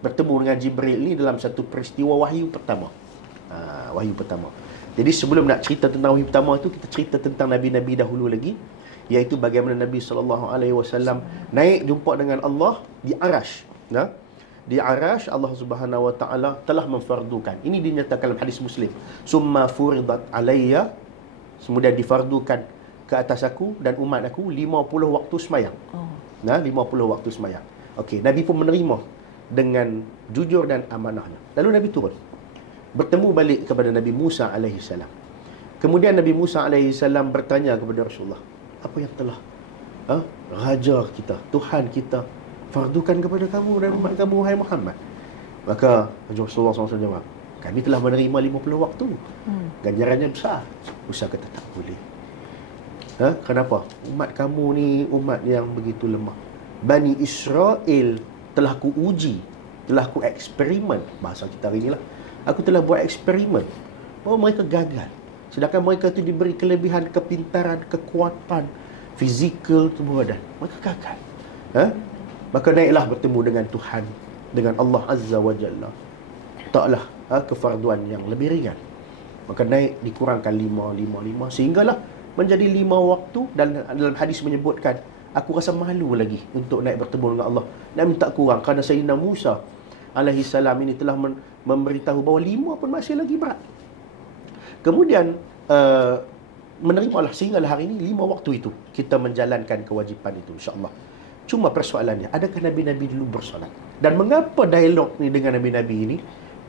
bertemu dengan Jibril ni dalam satu peristiwa wahyu pertama. Wahyu pertama. Jadi sebelum nak cerita tentang wahyu pertama itu, kita cerita tentang Nabi-Nabi dahulu lagi, iaitu bagaimana Nabi SAW naik jumpa dengan Allah di Arash. Di Arash Allah Subhanahu Wa Taala telah memfardukan. Ini dinyatakan dalam hadis Muslim. Summa furidat alayya, kemudian difardukan ke atas aku dan umat aku 50 waktu semayang. 50 waktu semayang. Okey, Nabi pun menerima dengan jujur dan amanahnya. Lalu Nabi turun, bertemu balik kepada Nabi Musa alaihissalam. Kemudian Nabi Musa alaihissalam bertanya kepada Rasulullah, apa yang telah Raja kita, Tuhan kita fardukan kepada kamu dan umat kamu, wahai Muhammad? Maka Rasulullah SAW jawab, kami telah menerima 50 waktu. Ganjarannya besar. Musa kata tak boleh. Kenapa? Umat kamu ni umat yang begitu lemah. Bani Israel telah ku uji, telah ku eksperimen. Bahasa kita hari inilah, aku telah buat eksperimen bahawa mereka gagal. Sedangkan mereka itu diberi kelebihan kepintaran, kekuatan fizikal tubuh badan. Mereka gagal. Maka naiklah bertemu dengan Tuhan, dengan Allah Azza wa Jalla. Taklah kefarduan yang lebih ringan. Maka naik dikurangkan 5 sehinggalah menjadi 5 waktu. Dan dalam hadis menyebutkan, aku rasa malu lagi untuk naik bertemu dengan Allah dan minta kurang, kerana Sayyidina Musa alaihissalam ini telah memberitahu bahawa 5 pun masih lagi berat. Kemudian menerimalah sehinggalah hari ini 5 waktu itu kita menjalankan kewajipan itu, insya-Allah. Cuma persoalannya, adakah Nabi-Nabi dulu bersolat? Dan mengapa dialog ni dengan Nabi-Nabi ini?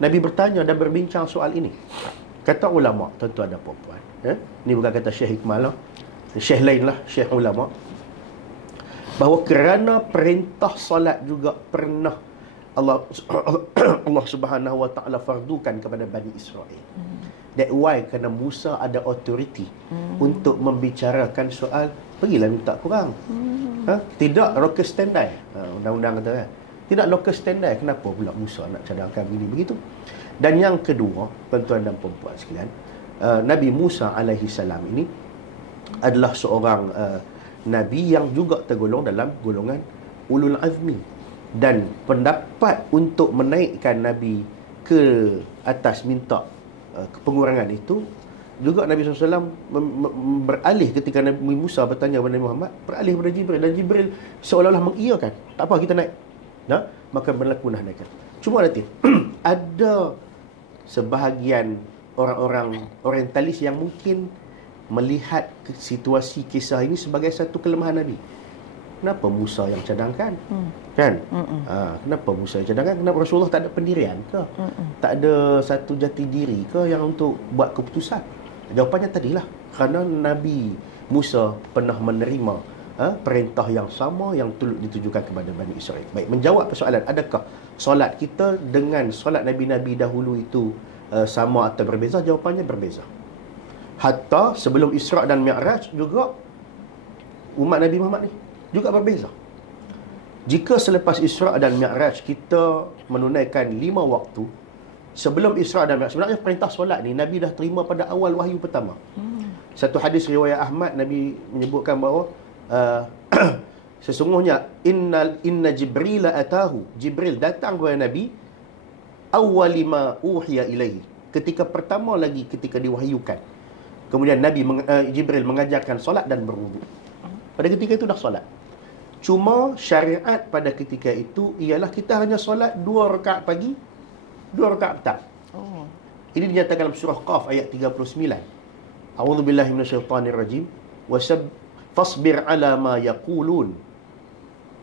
Nabi bertanya dan berbincang soal ini. Kata ulama, tuan-tuan dan puan-puan, ini bukan kata Syekh Hikmah lah, Syekh lain lah, Syekh ulama, bahawa kerana perintah solat juga pernah Allah Subhanahu Wa Taala fardukan kepada Bani Israel. That why kerana Musa ada authority untuk membicarakan soal pergilah minta kurang. Tidak local standby. Undang-undang kata kan, tidak local standby. Kenapa pula Musa nak cadangkan begini begitu? Dan yang kedua, tuan-tuan dan puan-puan sekalian, Nabi Musa alaihissalam ini adalah seorang Nabi yang juga tergolong dalam golongan ulul azmi. Dan pendapat untuk menaikkan Nabi ke atas minta kepengurangan itu juga Nabi SAW beralih ketika Nabi Musa bertanya kepada Nabi Muhammad, beralih kepada Jibril, dan Jibril seolah-olah mengiyakan, tak apa kita naik. Maka berlakulah naikan. Cuma nanti ada sebahagian orang-orang orientalis yang mungkin melihat situasi kisah ini sebagai satu kelemahan Nabi. Kenapa Musa yang cadangkan? Kan? Kenapa Musa yang cadangkan? Kenapa Rasulullah tak ada pendirian ke? Tak ada satu jati diri ke yang untuk buat keputusan? Jawapannya tadilah, kerana Nabi Musa pernah menerima perintah yang sama yang ditujukan kepada Bani Israel. Baik, menjawab persoalan, adakah solat kita dengan solat Nabi-Nabi dahulu itu sama atau berbeza? Jawapannya berbeza. Hatta sebelum Isra' dan Mi'raj juga umat Nabi Muhammad ni juga berbeza. Jika selepas Isra' dan Mi'raj kita menunaikan 5 waktu, sebelum Isra' dan Mi'raj, sebenarnya perintah solat ni Nabi dah terima pada awal wahyu pertama. Satu hadis riwayat Ahmad, Nabi menyebutkan bahawa sesungguhnya inna Jibril atahu, Jibril datang kepada Nabi awwali ma uhiya ilaihi, ketika pertama lagi ketika diwahyukan. Kemudian Jibril mengajarkan solat dan berwuduk. Pada ketika itu dah solat. Cuma syariat pada ketika itu ialah kita hanya solat 2 rakaat pagi, 2 rakaat petang. Ini dinyatakan dalam surah Qaf ayat 39. A'udzubillahi minasyaitonirrajim. Fasbir ala ma yaqulun.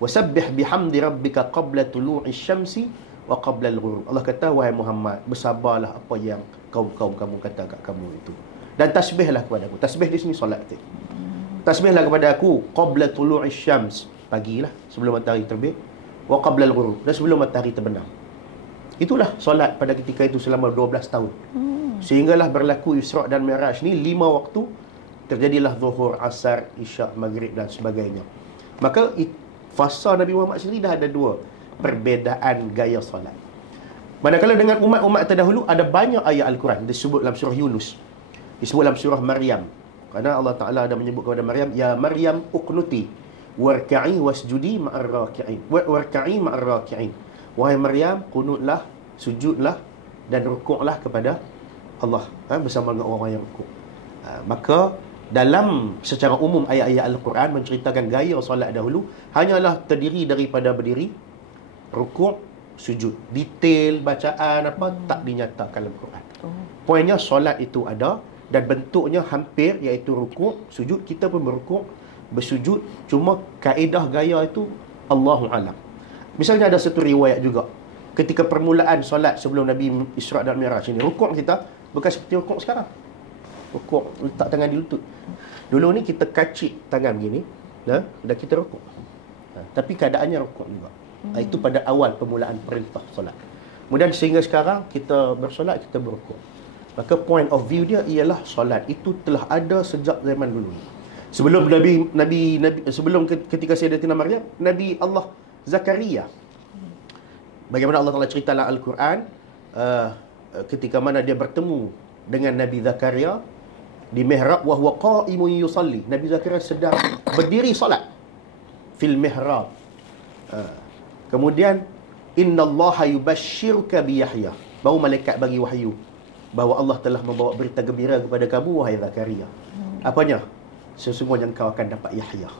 Wasabbih bihamdi rabbika qabla tulu'i syamsi wa qabla al-ghurub. Allah kata, wahai Muhammad, bersabarlah apa yang kaum-kaum kamu kata kat kamu itu. Dan tasbihlah kepada aku. Tasbih di sini solat. Tasbihlah kepada aku qabla tulu'i syams, pagilah sebelum matahari terbit, wa qabla al-ghurub, dan sebelum matahari terbenam. Itulah solat pada ketika itu selama 12 tahun. Sehinggalah berlaku Isra' dan Mi'raj ni 5 waktu, terjadilah Zuhur, Asar, Isya', Maghrib dan sebagainya. Maka fasa Nabi Muhammad sendiri dah ada 2 perbezaan gaya solat. Manakala dengan umat-umat terdahulu ada banyak ayat Al-Quran disebut dalam surah Yunus, disebut dalam surah Maryam. Kerana Allah Ta'ala ada menyebut kepada Maryam, ya Maryam uqnuti warka'i wasjudi ma'ar raki'in. Warka'i ma'ar raki'in. Wahai Maryam, kunutlah, sujudlah dan rukuklah kepada Allah, bersama dengan orang yang rukuk. Maka dalam secara umum ayat-ayat Al-Quran menceritakan gaya solat dahulu hanyalah terdiri daripada berdiri, rukuk, sujud. Detail bacaan apa tak dinyatakan dalam Quran. Poinnya solat itu ada dan bentuknya hampir, iaitu rukuk, sujud. Kita pun berrukuk, bersujud, cuma kaedah gaya itu Allahu alam. Misalnya ada satu riwayat juga, ketika permulaan solat sebelum Nabi Isra' dan Mi'raj ini, rukuk kita bukan seperti rukuk sekarang. Rukuk letak tangan di lutut. Dulu ni kita kacik tangan begini, dan kita rukuk. Tapi keadaannya rukuk juga. Itu pada awal permulaan perintah solat. Kemudian sehingga sekarang kita bersolat, kita berrukuk. Maka point of view dia ialah solat itu telah ada sejak zaman dulu. Sebelum sebelum ketika Sayyidatina Maryam, Nabi Allah Zakaria. Bagaimana Allah Taala cerita dalam Al-Quran, ketika mana dia bertemu dengan Nabi Zakaria di mihrab, wa huwa qa'imun yusalli. Nabi Zakaria sedang berdiri solat fil mihrab. Kemudian innallaha yubashshiruka bi Yahya. Baru malaikat bagi wahyu bahawa Allah telah membawa berita gembira kepada kamu, wahai Zakaria. Apanya? Sesungguhnya engkau akan dapat Yahya.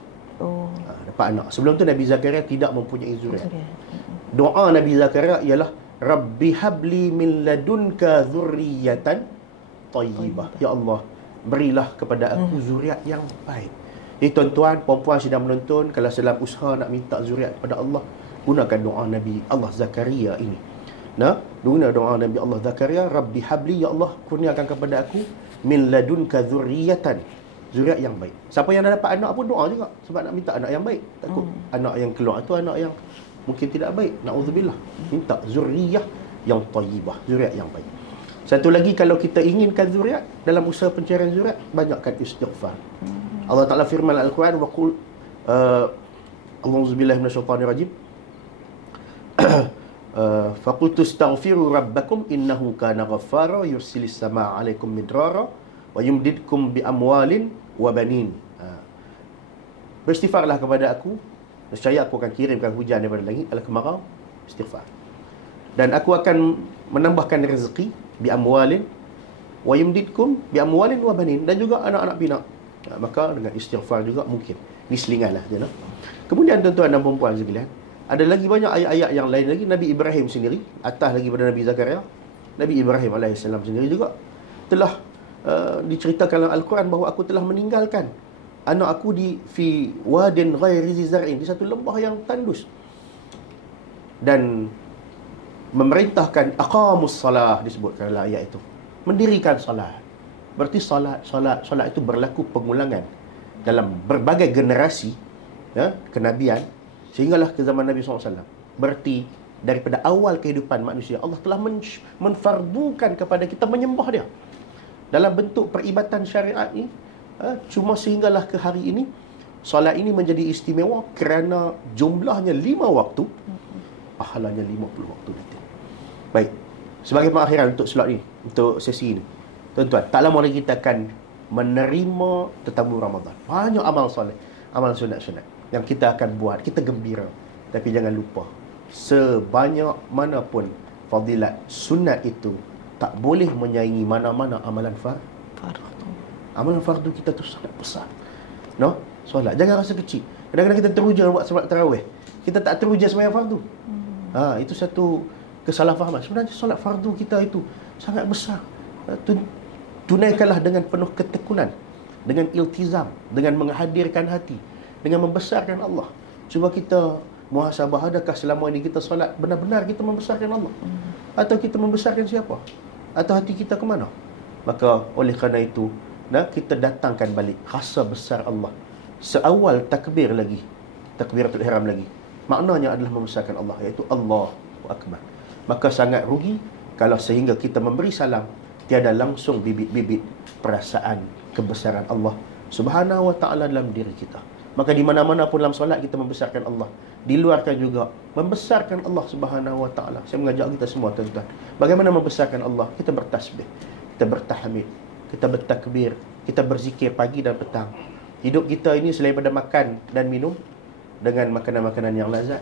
Dapat anak. Sebelum tu Nabi Zakaria tidak mempunyai zuriat. Doa Nabi Zakaria ialah Rabbi habli min ladunka dzurriyyatan thayyibah. Ya Allah, berilah kepada aku zuriat yang baik. Tuan-tuan, puan-puan sedang menonton, kalau dalam usaha nak minta zuriat kepada Allah, gunakan doa Nabi Allah Zakaria ini. Guna doa Nabi Allah Zakaria, Rabbi habli, ya Allah, kurniakan kepada aku min ladunka dzurriyyatan, zuriat yang baik. Siapa yang dah dapat anak pun doa juga, sebab nak minta anak yang baik. Takut anak yang keluar tu anak yang mungkin tidak baik, na'udzubillah. Minta zuriyah yang thayyibah, zuriat yang baik. Satu lagi, kalau kita inginkan zuriat, dalam usaha pencarian zuriat, banyakkan istighfar. Allah Ta'ala firman Al-Quran, wa qul a'udzubillahi minasyaitonirrajim, faqultu astaghfiru rabbakum innahu kana ghaffara yursilis samaa 'alaikum midrara wa yumdidkum bi amwalin wa banin. Beristighfarlah kepada aku, nescaya aku akan kirimkan hujan daripada langit, al-kemarau, istighfar. Dan aku akan menambahkan rezeki bi amwalin wa yumdidkum bi amwalin wa banin, dan juga anak-anak pinak. Maka dengan istighfar juga mungkin. Ni selinganlah je. Kemudian tuan-tuan dan puan-puan sekalian, ada lagi banyak ayat-ayat yang lain lagi. Nabi Ibrahim sendiri, atas lagi pada Nabi Zakaria, Nabi Ibrahim AS sendiri juga telah diceritakan dalam Al-Quran bahawa aku telah meninggalkan anak aku di fi wadin ghairi zizar'in, di satu lembah yang tandus, dan memerintahkan aqamus salah, disebutkan dalam ayat itu, mendirikan salat. Berarti salat itu berlaku pengulangan dalam berbagai generasi kenabian sehinggalah ke zaman Nabi SAW. Berarti daripada awal kehidupan manusia, Allah telah menfardukan kepada kita menyembah dia dalam bentuk peribadatan syariat ni. Cuma sehinggalah ke hari ini solat ini menjadi istimewa kerana jumlahnya 5 waktu, pahalanya 50 waktu nanti. Baik, sebagai pengakhiran untuk solat ni, untuk sesi ini, tuan-tuan, tak lama lagi kita akan menerima tetamu Ramadan. Banyak amal soleh, amal sunat-sunat yang kita akan buat. Kita gembira. Tapi jangan lupa, sebanyak manapun fadilat sunat itu, tak boleh menyaingi mana-mana amalan fardu. Amalan fardu kita tu sangat besar. No? Solat. Jangan rasa kecil. Kadang-kadang kita teruja buat solat tarawih. Kita tak teruja sembahyang fardu. Itu satu kesalahfahaman. Sebenarnya solat fardu kita itu sangat besar. Tunaikanlah dengan penuh ketekunan, dengan iltizam, dengan menghadirkan hati, dengan membesarkan Allah. Cuba kita muhasabah, adakah selama ini kita solat benar-benar kita membesarkan Allah? Atau kita membesarkan siapa? Atau hati kita ke mana? Maka oleh kerana itu, kita datangkan balik rasa besar Allah seawal takbir lagi, takbiratul ihram lagi. Maknanya adalah membesarkan Allah, iaitu Allahu Akbar. Maka sangat rugi kalau sehingga kita memberi salam tiada langsung bibit-bibit perasaan kebesaran Allah Subhanahu wa ta'ala dalam diri kita. Maka di mana-mana pun dalam solat kita membesarkan Allah. Di luarkan juga membesarkan Allah Subhanahu wa ta'ala. Saya mengajak kita semua, tuan-tuan, bagaimana membesarkan Allah? Kita bertasbih, kita bertahmid, kita bertakbir, kita berzikir pagi dan petang. Hidup kita ini selain pada makan dan minum dengan makanan-makanan yang lazat,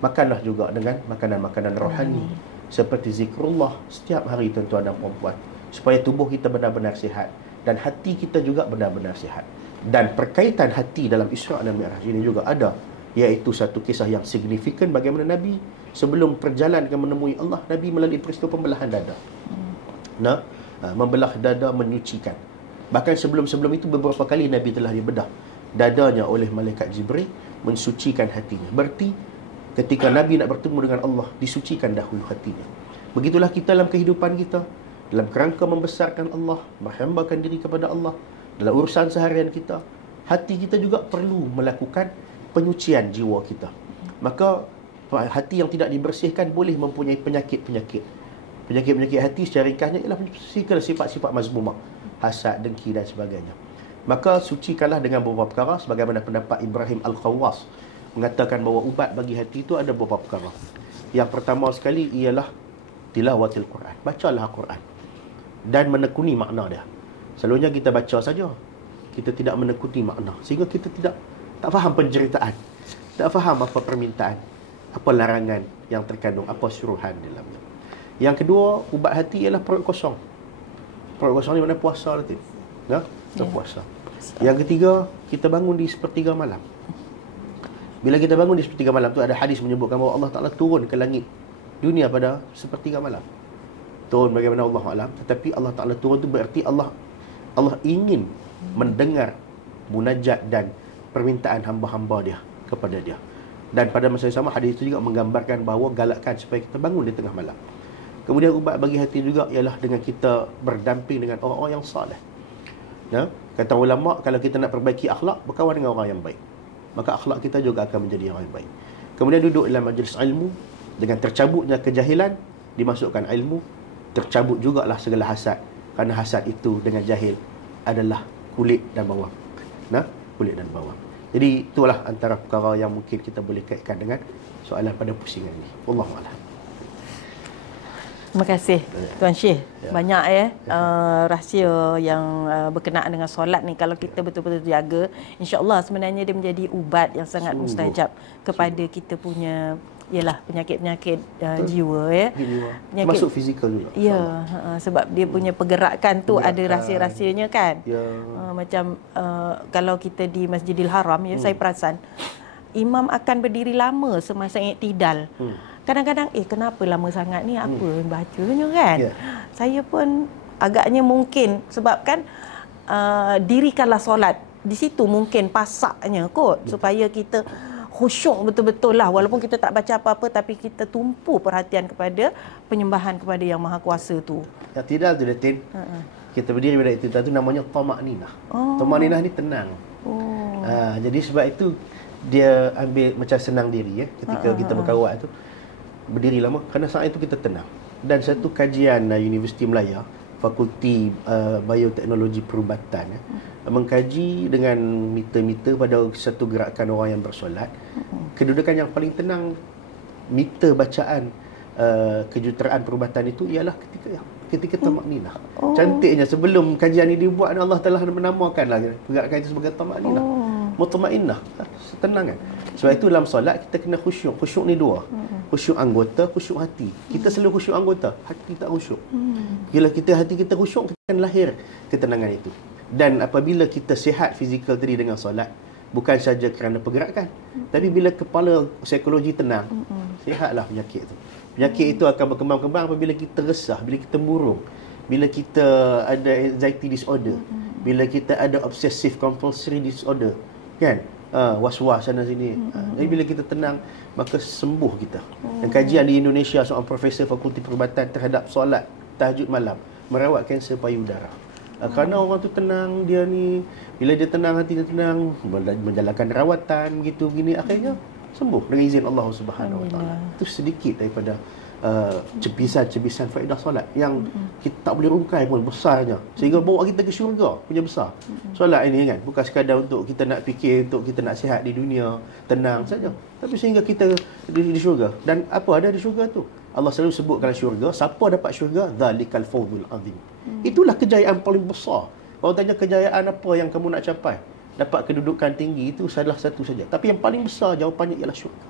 makanlah juga dengan makanan-makanan rohani, seperti zikrullah setiap hari, tuan-tuan dan puan-puan, supaya tubuh kita benar-benar sihat dan hati kita juga benar-benar sihat. Dan perkaitan hati dalam Isra' dan Mi'raj ini juga ada, iaitu satu kisah yang signifikan bagaimana Nabi sebelum perjalanan menemui Allah, Nabi melalui peristiwa pembelahan dada. Membelah dada menyucikan. Bahkan sebelum-sebelum itu beberapa kali Nabi telah dibedah dadanya oleh malaikat Jibril, mensucikan hatinya. Berarti ketika Nabi nak bertemu dengan Allah, disucikan dahulu hatinya. Begitulah kita dalam kehidupan kita, dalam kerangka membesarkan Allah, menghambakan diri kepada Allah, dalam urusan seharian kita, hati kita juga perlu melakukan penyucian jiwa kita. Maka hati yang tidak dibersihkan boleh mempunyai penyakit-penyakit. Penyakit-penyakit hati secara ringkasnya ialah sifat-sifat mazmumah, hasad, dengki dan sebagainya. Maka sucikanlah dengan beberapa perkara, sebagaimana pendapat Ibrahim Al-Khawwas mengatakan bahawa ubat bagi hati itu ada beberapa perkara. Yang pertama sekali ialah tilawatil Quran. Bacalah Quran dan menekuni makna dia. Selalunya kita baca saja, kita tidak menekuni makna, sehingga kita tak faham penceritaan, tak faham apa permintaan, apa larangan yang terkandung, apa suruhan dalamnya. Yang kedua, ubat hati ialah perut kosong. Perut kosong ni mana puasa nanti. Puasa. Yang ketiga, kita bangun di sepertiga malam. Bila kita bangun di sepertiga malam tu, ada hadis menyebutkan bahawa Allah Ta'ala turun ke langit dunia pada sepertiga malam. Turun bagaimana Allah Alam. Tetapi Allah Ta'ala turun tu berarti Allah ingin mendengar munajat dan permintaan hamba-hamba dia kepada dia. Dan pada masa yang sama, hadis itu juga menggambarkan bahawa galakkan supaya kita bangun di tengah malam. Kemudian ubat bagi hati juga ialah dengan kita berdamping dengan orang-orang yang saleh. Kata ulama, kalau kita nak perbaiki akhlak, berkawan dengan orang yang baik, maka akhlak kita juga akan menjadi orang yang baik. Kemudian duduk dalam majlis ilmu, dengan tercabutnya kejahilan dimasukkan ilmu, tercabut jugalah segala hasad, kerana hasad itu dengan jahil adalah kulit dan bawang. Kulit dan bawang. Jadi itulah antara perkara yang mungkin kita boleh kaitkan dengan soalan pada pusingan ini. Wallahualam. Terima kasih Tuan Syekh. Banyak rahsia yang berkenaan dengan solat ni, kalau kita betul-betul jaga, insya-Allah sebenarnya dia menjadi ubat yang sangat mustajab kepada kita punya penyakit-penyakit jiwa penyakit masuk fizikal juga. Sebab dia punya pergerakan tu ada rahsia-rahsianya kan. Macam kalau kita di Masjidil Haram saya perasan imam akan berdiri lama semasa iktidal. Kadang-kadang kenapa lama sangat ni, apa bacanya kan. Saya pun agaknya mungkin sebabkan dirikanlah solat di situ, mungkin pasaknya kot supaya kita khusyuk betul-betul lah, walaupun kita tak baca apa-apa tapi kita tumpu perhatian kepada penyembahan kepada Yang Maha Kuasa tu. Iktidal tu Datin, kita berdiri pada iktidal tu namanya tamakninah. Tamakninah ni tenang. Jadi sebab itu dia ambil macam senang diri ketika kita berkawat tu, berdiri lama, kerana saat itu kita tenang. Dan satu kajian Universiti Melaya, Fakulti Bioteknologi Perubatan mengkaji dengan meter-meter pada satu gerakan orang yang bersolat. Kedudukan yang paling tenang meter bacaan kejuruteraan perubatan itu ialah ketika tamakninah. Cantiknya sebelum kajian ini dibuat, Allah telah menamakan gerakan itu sebagai tamakninah. Mutmainnah, tenang kan. Sebab itu dalam solat kita kena khusyuk. Khusyuk ni dua. Khusyuk anggota, khusyuk hati. Kita selalu khusyuk anggota, hati tak khusyuk. Bila hati kita khusyuk, kita akan lahir ketenangan itu. Dan apabila kita sihat fizikal tadi dengan solat, bukan saja kerana pergerakan, tapi bila kepala psikologi tenang, sihatlah penyakit itu. Penyakit itu akan berkembang-kembang apabila kita resah, bila kita murung, bila kita ada anxiety disorder, bila kita ada obsessive compulsory disorder, kan? Was-was sana sini. Jadi bila kita tenang, maka sembuh kita. Dan kajian di Indonesia seorang profesor Fakulti Perubatan terhadap solat tahajud malam merawat kanser payudara. Kerana orang tu tenang, dia ni bila dia tenang, hati dia tenang, menjalankan rawatan gitu gini, akhirnya sembuh dengan izin Allah Subhanahu Wa Taala. Itu sedikit daripada cebisan faedah solat yang kita tak boleh rungkai pun besarnya, sehingga bawa kita ke syurga punya besar. Solat ini kan bukan sekadar untuk kita nak fikir, untuk kita nak sihat di dunia, tenang saja, tapi sehingga kita di syurga. Dan apa ada di syurga tu? Allah selalu sebutkan syurga, siapa dapat syurga, zalikal fawzul azim. Itulah kejayaan paling besar. Kalau tanya kejayaan apa yang kamu nak capai, dapat kedudukan tinggi, itu salah satu saja. Tapi yang paling besar jawapannya ialah syurga.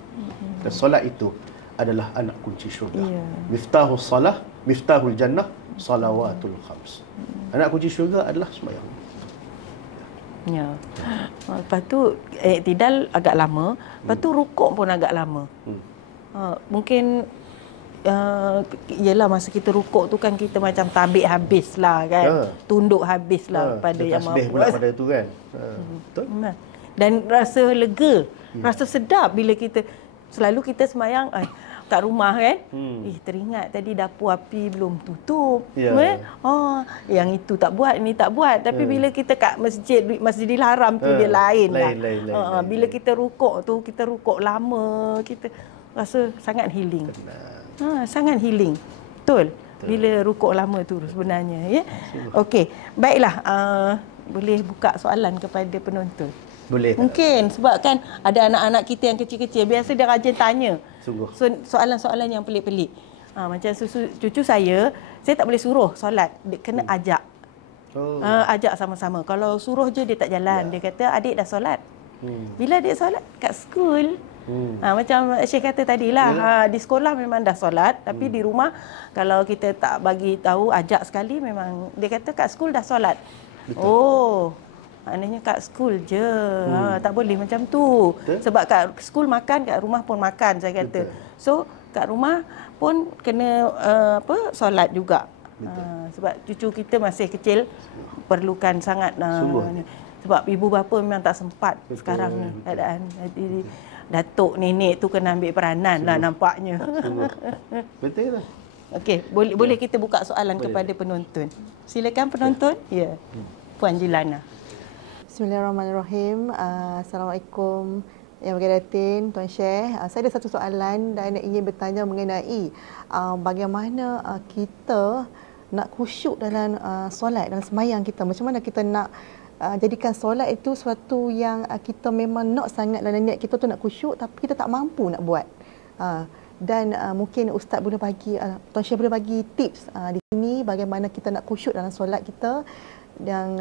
Dan solat itu adalah anak kunci syurga. Miftahul salah, miftahul jannah, salawatul khams. Anak kunci syurga adalah sembahyang. Ya. Lepas tu iktidal agak lama, lepas tu rukuk pun agak lama. Mungkin yelah masa kita rukuk tu kan kita macam tabik habis lah kan. Tunduk habis lah pada yang tasbih pula pada tu kan. Betul. Dan rasa lega, rasa sedap bila kita selalu kita sembahyang kat rumah kan. Teringat tadi dapur api belum tutup. Yang itu tak buat, ni tak buat. Tapi bila kita kat Masjidil Haram tu dia lain lah. Bila kita rukuk tu, kita rukuk lama, kita rasa sangat healing. Sangat healing. Betul. Bila rukuk lama tu sebenarnya ya. Okey, baiklah, boleh buka soalan kepada penonton. Boleh. Mungkin sebab kan ada anak-anak kita yang kecil-kecil, biasa dia rajin tanya. Sungguh. So, soalan-soalan yang pelik-pelik. Macam cucu saya tak boleh suruh solat, dia kena ajak. Ajak sama-sama. Kalau suruh je dia tak jalan. Dia kata adik dah solat. Bila adik solat kat skul, macam Syekh kata tadilah, di sekolah memang dah solat, tapi di rumah kalau kita tak bagi tahu, ajak sekali, memang dia kata kat skul dah solat. Betul. Maknanya kat skul je. Tak boleh macam tu. Betul. Sebab kat skul makan, kat rumah pun makan, saya kata. Betul. So kat rumah pun kena solat juga. Sebab cucu kita masih kecil, perlukan sangat. Sebab ibu bapa memang tak sempat. Betul. Sekarang ni keadaan. Jadi datuk nenek tu kena ambil peranan lah nampaknya. Betul lah. Okey, boleh kita buka soalan kepada penonton. Silakan penonton. Ya. Puan Jilana. Bismillahirrahmanirrahim. Assalamualaikum Yang Berkaidatin, Tuan Syekh. Saya ada satu soalan dan ingin bertanya mengenai bagaimana kita nak khusyuk dalam solat, dalam sembahyang kita. Macam mana kita nak jadikan solat itu sesuatu yang kita memang nak sangat dalam niat kita tu nak khusyuk, tapi kita tak mampu nak buat. Dan mungkin Ustaz boleh bagi, Tuan Syekh boleh bagi tips di sini bagaimana kita nak khusyuk dalam solat kita yang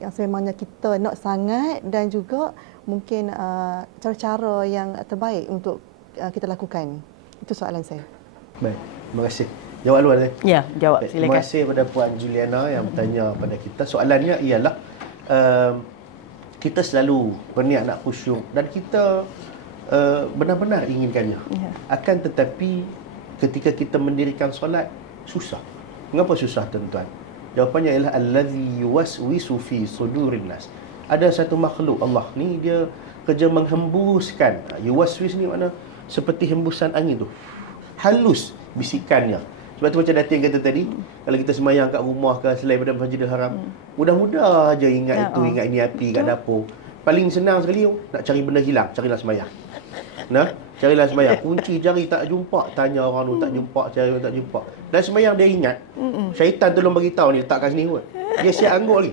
sememangnya kita nak sangat, dan juga mungkin cara-cara yang terbaik untuk kita lakukan. Itu soalan saya. Baik, terima kasih. Jawab dulu saya. Ya, jawab silakan. Terima kasih kepada Puan Juliana yang bertanya pada kita. Soalannya ialah kita selalu berniat nak khusyuk dan kita benar-benar inginkannya. Akan tetapi ketika kita mendirikan solat susah. Mengapa susah tuan-tuan? Jawapannya ialah allazi yuwaswisu fi sudurin nas. Ada satu makhluk Allah ni, dia kerja menghembuskan. Yuwaswis ni makna seperti hembusan angin tu. Halus bisikannya. Sebab tu macam Datin kata tadi, kalau kita sembahyang kat rumah ke selain daripada Masjidil Haram, mudah-mudah aja ingat itu, ingat ini api kat dapur. Paling senang sekali nak cari benda hilang, carilah sembahyang. Nah, carilah sembahyang. Kunci jari tak jumpa, tanya orang tu tak jumpa, cari orang tak jumpa. Dan sembahyang dia ingat. Syaitan tolong bagi tahu ni, letakkan sini kot. Dia siap anggur lagi.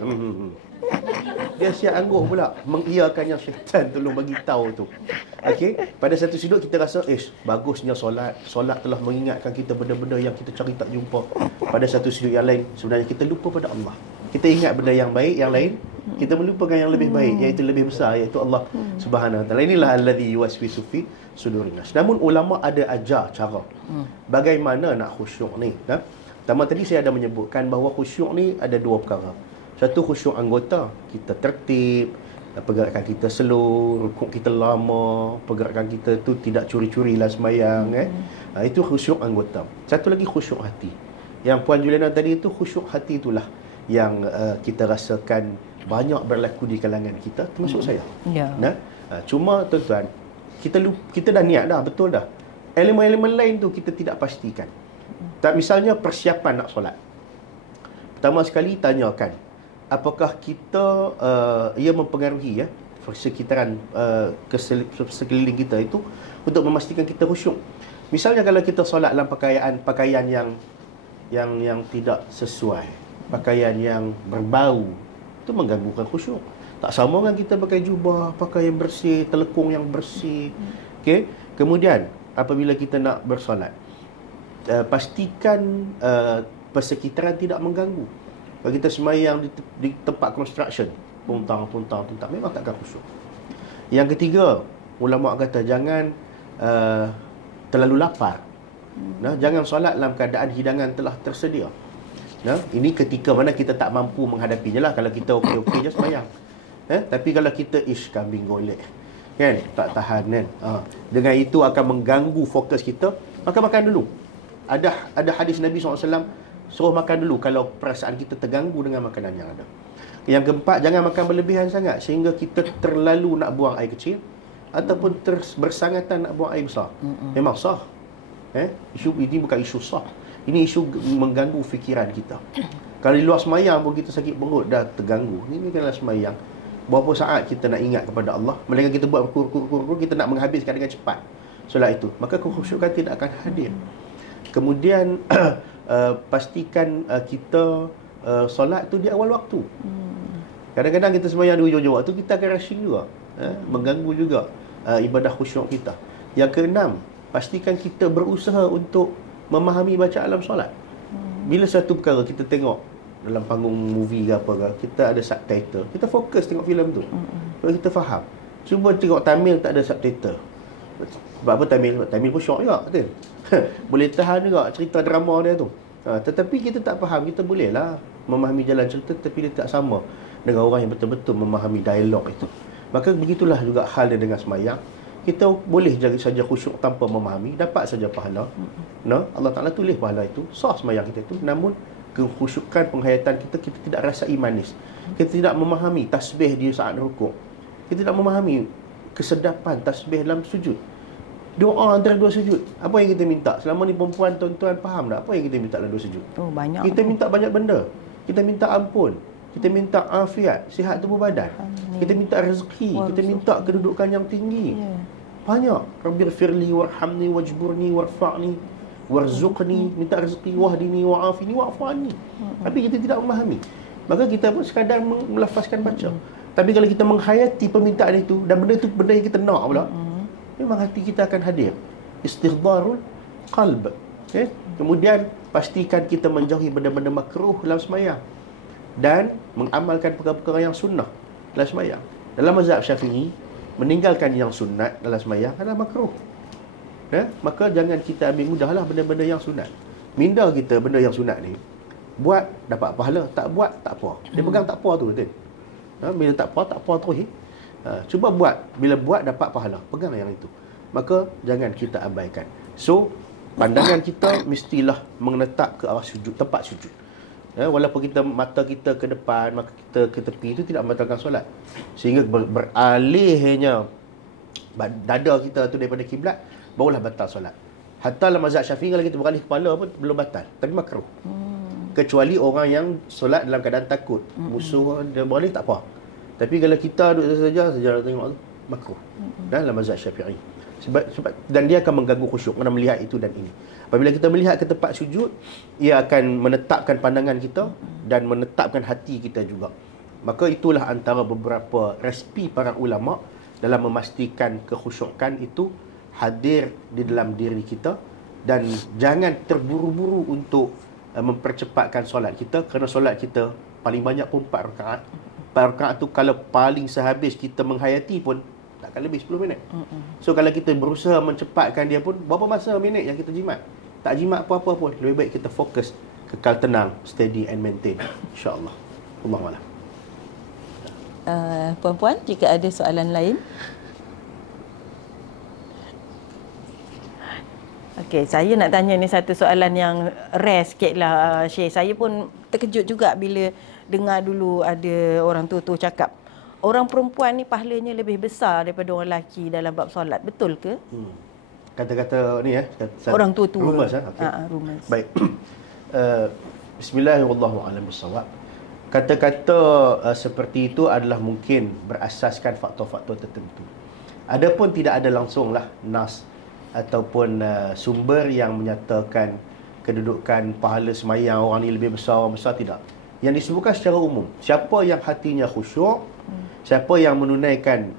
Dia siap anggur pula, mengiyakan yang syaitan tolong bagi tahu tu. Okey, pada satu sudut kita rasa, bagusnya solat. Solat telah mengingatkan kita benda-benda yang kita cari tak jumpa. Pada satu sudut yang lain, sebenarnya kita lupa pada Allah. Kita ingat benda yang baik, yang lain kita melupakan yang lebih baik, iaitu lebih besar, iaitu Allah Subhanahu Wa Taala. Inilah alladhi yuwaswisu fi sudurin nas. Namun ulama ada ajar cara bagaimana nak khusyuk ni. Pertama tadi saya ada menyebutkan bahawa khusyuk ni ada dua perkara. Satu khusyuk anggota, kita tertib, pergerakan kita slow, rukuk kita lama, pergerakan kita tu tidak curi-curilah sembahyang. Itu khusyuk anggota. Satu lagi khusyuk hati. Yang Puan Juliana tadi itu khusyuk hati itulah yang kita rasakan banyak berlaku di kalangan kita, termasuk saya. Cuma tuan-tuan, kita dah niat dah, betul dah. Elemen-elemen lain tu kita tidak pastikan. Misalnya persiapan nak solat. Pertama sekali tanyakan, apakah kita ia mempengaruhi sekitaran sekeliling kita itu untuk memastikan kita khusyuk. Misalnya kalau kita solat dalam pakaian yang tidak sesuai, pakaian yang berbau, itu mengganggukan khusyuk. Tak sama dengan kita pakai jubah, pakaian bersih, telekung yang bersih. Okey. Kemudian apabila kita nak bersolat, pastikan persekitaran tidak mengganggu. Kalau kita sembahyang di tempat construction, puntang, memang takkan khusyuk. Yang ketiga, ulama kata jangan terlalu lapar. Jangan solat dalam keadaan hidangan telah tersedia. Ini ketika mana kita tak mampu menghadapinya lah. Kalau kita okey-okey je sembahyang. Tapi kalau kita kambing golek, kan, tak tahan kan. Dengan itu akan mengganggu fokus kita, maka makan dulu. Ada hadis Nabi SAW suruh makan dulu kalau perasaan kita terganggu dengan makanan yang ada. Yang keempat, jangan makan berlebihan sangat sehingga kita terlalu nak buang air kecil ataupun bersangatan nak buang air besar. Memang sah. Isu ini bukan isu sah. Ini isu mengganggu fikiran kita. Kalau di luar semayang pun kita sakit perut, dah terganggu. Ini kena semayang. Berapa saat kita nak ingat kepada Allah, melainkan kita buat kur, kita nak menghabiskan dengan cepat solat itu, maka kekhusyukan tidak akan hadir. Kemudian pastikan kita solat tu di awal waktu. Kadang-kadang kita semayang di hujung waktu, kita akan rushing juga, mengganggu juga ibadah khusyuk kita. Yang keenam, pastikan kita berusaha untuk memahami bacaan dalam solat. Bila satu perkara kita tengok dalam panggung movie ke apa ke, kita ada subtitle, kita fokus tengok filem tu. Kalau kita faham. Cuba tengok Tamil tak ada subtitle. Sebab apa Tamil? Sebab Tamil pun syok juga, betul? Boleh tahan juga cerita drama dia tu. Tetapi kita tak faham, kita bolehlah memahami jalan cerita, tapi dia tak sama dengan orang yang betul-betul memahami dialog itu. Maka begitulah juga hal dia dengan semayang. Kita boleh jadi saja khusyuk tanpa memahami, dapat saja pahala. Allah Ta'ala tulis pahala itu, sah semayang kita itu. Namun kekhusyukan penghayatan kita tidak rasai manis. Kita tidak memahami tasbih di saat rukuk. Kita tidak memahami kesedapan tasbih dalam sujud. Doa antara dua sujud, apa yang kita minta? Selama ni perempuan, tuan-tuan faham tak apa yang kita minta dalam dua sujud? Banyak. Kita minta banyak benda. Kita minta ampun, kita minta afiat, sihat tubuh badan. Kita minta rezeki, kita minta kedudukan yang tinggi. Banyak. Rabbighfirli warhamni wajburni warfa'ni warzuqni, minta rezeki, wahdini wa'afini wa'fu'anni. Tapi kita tidak memahami. Maka kita pun sekadar melafazkan baca. Tapi kalau kita menghayati permintaan itu dan benda itu benda yang kita nak pula, memang hati kita akan hadir. Istihdarul qalb. Kemudian pastikan kita menjauhi benda-benda makruh dalam sembahyang dan mengamalkan perkara-perkara yang sunnah dalam sembahyang. Dalam mazhab Syafi'i, meninggalkan yang sunat dalam sembahyang adalah makruh. Maka jangan kita ambil mudahlah benda-benda yang sunat. Minda kita benda yang sunat ni, buat dapat pahala, tak buat tak apa. Dia pegang tak apa tu, betul? Bila tak apa terus. Cuba buat, bila buat dapat pahala, pegang yang itu. Maka jangan kita abaikan. So pandangan kita mestilah menetap ke arah sujud, tempat sujud. Walaupun kita mata kita ke depan, maka kita ke tepi, itu tidak membatalkan solat. Sehingga beralihnya dada kita tu daripada kiblat, barulah batal solat. Hatta dalam mazhab Syafi'i kalau kita beralih kepala pun belum batal, tapi makruh. Kecuali orang yang solat dalam keadaan takut, musuh dia beralih tak apa. Tapi kalau kita duduk saja tengok tu makruh. Dalam mazhab Syafi'i. Sebab dan dia akan mengganggu khusyuk kerana melihat itu dan ini. Apabila kita melihat ke tempat sujud, ia akan menetapkan pandangan kita dan menetapkan hati kita juga. Maka itulah antara beberapa resipi para ulama dalam memastikan kekhusyukan itu hadir di dalam diri kita, dan jangan terburu-buru untuk mempercepatkan solat kita, kerana solat kita paling banyak pun 4 rakaat. 4 rakaat tu kalau paling sehabis kita menghayati pun takkan lebih 10 minit. So kalau kita berusaha mencepatkan dia pun, berapa masa minit yang kita jimat? Tak jimat apa-apa pun. Lebih baik kita fokus, kekal tenang, steady and maintain, insya-Allah. Allahuakbar. Puan-puan, jika ada soalan lain. Okey, saya nak tanya ni satu soalan yang rare sikit lah, Syekh. Saya pun terkejut juga bila dengar dulu ada orang tua-tua cakap orang perempuan ni pahalanya lebih besar daripada orang lelaki dalam bab solat. Betul ke? Kata-kata ni orang tua-tua. Rumors. Okay. Rumors. Baik. Bismillahirrahmanirrahim. Kata-kata seperti itu adalah mungkin berasaskan faktor-faktor tertentu. Adapun tidak ada langsunglah nas ataupun sumber yang menyatakan kedudukan pahala semayang orang ni lebih besar, orang besar, tidak. Yang disebutkan secara umum, siapa yang hatinya khusyuk, siapa yang menunaikan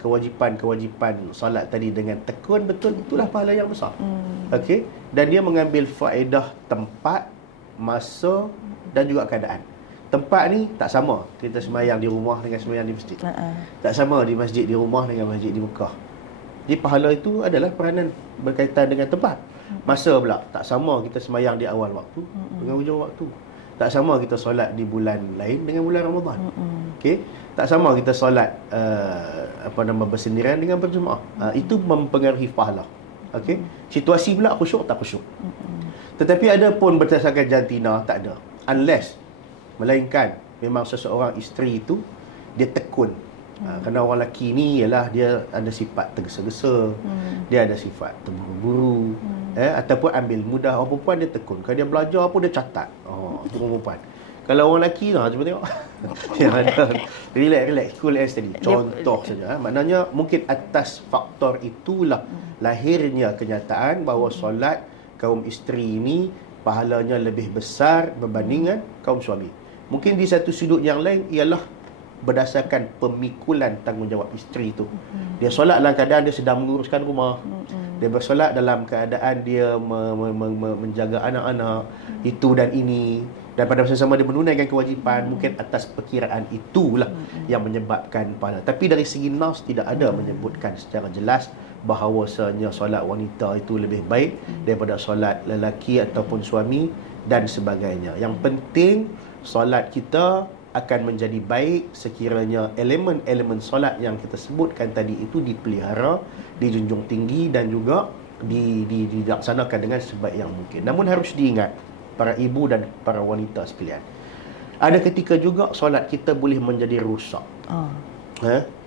kewajipan-kewajipan solat tadi dengan tekun betul, itulah pahala yang besar. Okey, dan dia mengambil faedah tempat, masa dan juga keadaan. Tempat ni tak sama kita semayang di rumah dengan semayang di masjid. Tak sama di masjid di rumah dengan masjid di Mekah. Jadi pahala itu adalah peranan berkaitan dengan tempat. Masa pula tak sama kita semayang di awal waktu dengan hujung waktu. Tak sama kita solat di bulan lain dengan bulan Ramadan. Okey, tak sama kita solat bersendirian dengan berjemaah. Itu mempengaruhi pahala. Okey, situasi pula khusyuk tak khusyuk. Tetapi ada pun berdasarkan jantina tak ada. Unless melainkan memang seseorang isteri itu dia tekun. Kerana orang lelaki ni ialah dia ada sifat tergesa-gesa, dia ada sifat terburu-buru, ataupun ambil mudah. Orang perempuan dia tekun, kalau dia belajar pun dia catat. Itu orang perempuan. Kalau orang lelaki lah, cuba tengok. Yang ada relax, cool and steady. Contoh saja. Maknanya mungkin atas faktor itulah lahirnya kenyataan bahawa solat kaum isteri ini pahalanya lebih besar berbandingan kaum suami. Mungkin di satu sudut yang lain ialah berdasarkan pemikulan tanggungjawab isteri itu. Dia solat dalam keadaan dia sedang menguruskan rumah. Dia bersolat dalam keadaan dia menjaga anak-anak, itu dan ini. Dan pada masa sama dia menunaikan kewajipan. Mungkin atas perkiraan itulah yang menyebabkan pahala. Tapi dari segi nas tidak ada menyebutkan secara jelas bahawasanya solat wanita itu lebih baik daripada solat lelaki ataupun suami dan sebagainya. Yang penting solat kita akan menjadi baik sekiranya elemen-elemen solat yang kita sebutkan tadi itu dipelihara, dijunjung tinggi dan juga dilaksanakan dengan sebaik yang mungkin. Namun harus diingat para ibu dan para wanita sekalian, ada ketika juga solat kita boleh menjadi rusak.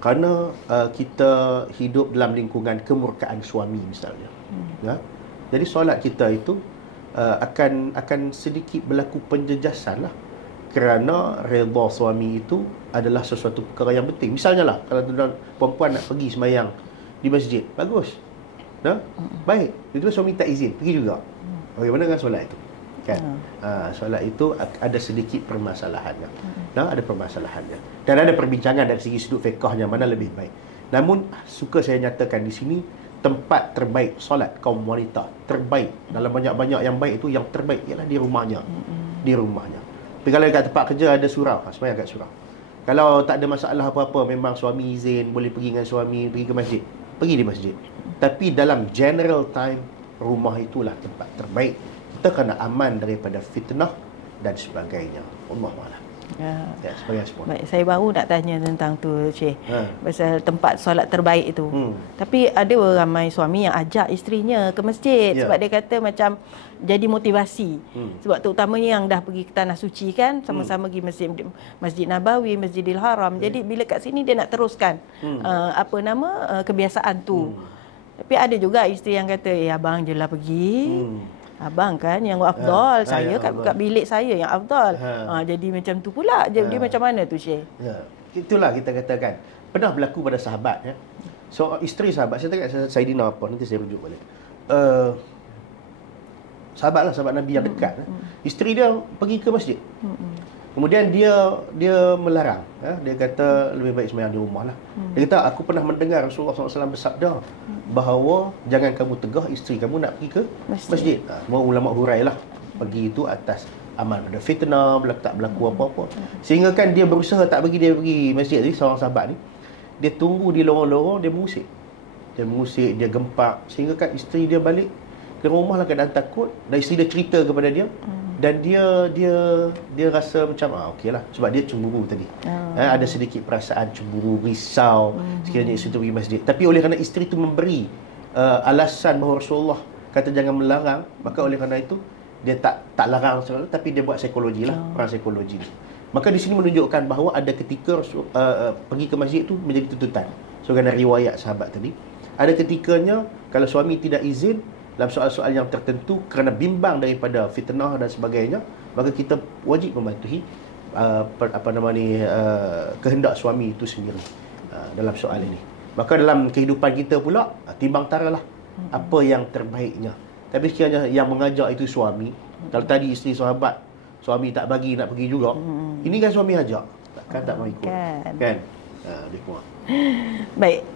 Kerana kita hidup dalam lingkungan kemurkaan suami misalnya. Jadi solat kita itu akan sedikit berlaku penjejasan lah. Kerana redha suami itu adalah sesuatu perkara yang penting. Misalnya lah, kalau perempuan nak pergi semayang di masjid, bagus. Baik. Itu suami tak izin, pergi juga. Bagaimana dengan solat itu? Kan? Solat itu ada sedikit permasalahannya. Ada permasalahannya. Dan ada perbincangan dari segi sudut fiqahnya mana lebih baik. Namun, suka saya nyatakan di sini, tempat terbaik solat kaum wanita, terbaik. Dalam banyak-banyak yang baik itu, yang terbaik ialah di rumahnya. Di rumahnya. Tapi kalau kat tempat kerja ada surau, semayang kat surau. Kalau tak ada masalah apa-apa, memang suami izin, boleh pergi dengan suami, pergi ke masjid, pergi di masjid. Tapi dalam general time, rumah itulah tempat terbaik. Kita kena aman daripada fitnah dan sebagainya. Allahuakbar. Ya, sebagai respon. Baik, saya baru nak tanya tentang tu, Syekh. Pasal tempat solat terbaik itu. Tapi ada ramai suami yang ajak isterinya ke masjid sebab dia kata macam jadi motivasi. Sebab terutamanya yang dah pergi ke tanah suci kan, sama-sama pergi Masjid Nabawi, Masjidil Haram. Jadi bila kat sini dia nak teruskan kebiasaan tu. Tapi ada juga isteri yang kata, abang je lah pergi. Abang kan yang afdal, saya kat bilik saya yang afdal. Jadi macam tu pula. Dia macam mana tu, Syekh? itulah kita katakan pernah berlaku pada sahabat, ya. So isteri sahabat, saya tengok Saidina apa, nanti saya rujuk balik. Sahabat Nabi yang dekat. Isteri dia pergi ke masjid. Kemudian dia melarang, ya. Dia kata lebih baik sembahyang di rumah lah. Dia kata, aku pernah mendengar Rasulullah SAW bersabda bahawa jangan kamu tegah isteri kamu nak pergi ke masjid. Semua ulama hurailah pergi itu atas aman ada fitnah, tak berlaku apa-apa. Sehingga kan dia berusaha tak bagi dia pergi masjid ni, seorang sahabat ni. Dia tunggu di lorong-lorong, dia mengusik. Dia gempak. Sehingga kan isteri dia balik ke rumah lah keadaan takut. Dan isteri dia cerita kepada dia. Dan dia rasa macam okeylah, sebab dia cemburu tadi. Ada sedikit perasaan cemburu, risau sekiranya isteri itu pergi masjid. Tapi oleh kerana isteri itu memberi alasan bahawa Rasulullah kata jangan melarang, maka oleh kerana itu dia tak larang sebenarnya, tapi dia buat psikologi lah, perang psikologi. Maka di sini menunjukkan bahawa ada ketika pergi ke masjid itu menjadi tuntutan. So kerana riwayat sahabat tadi, ada ketikanya kalau suami tidak izin dalam soal-soal yang tertentu kerana bimbang daripada fitnah dan sebagainya, maka kita wajib mematuhi kehendak suami itu sendiri dalam soal ini. Maka dalam kehidupan kita pula timbang taralah apa yang terbaiknya. Tapi sekiranya yang mengajak itu suami, kalau tadi isteri sahabat, suami tak bagi nak pergi juga, ini kan suami ajak, takkan tak mau ikut. Kan? Dia kuat. Baik.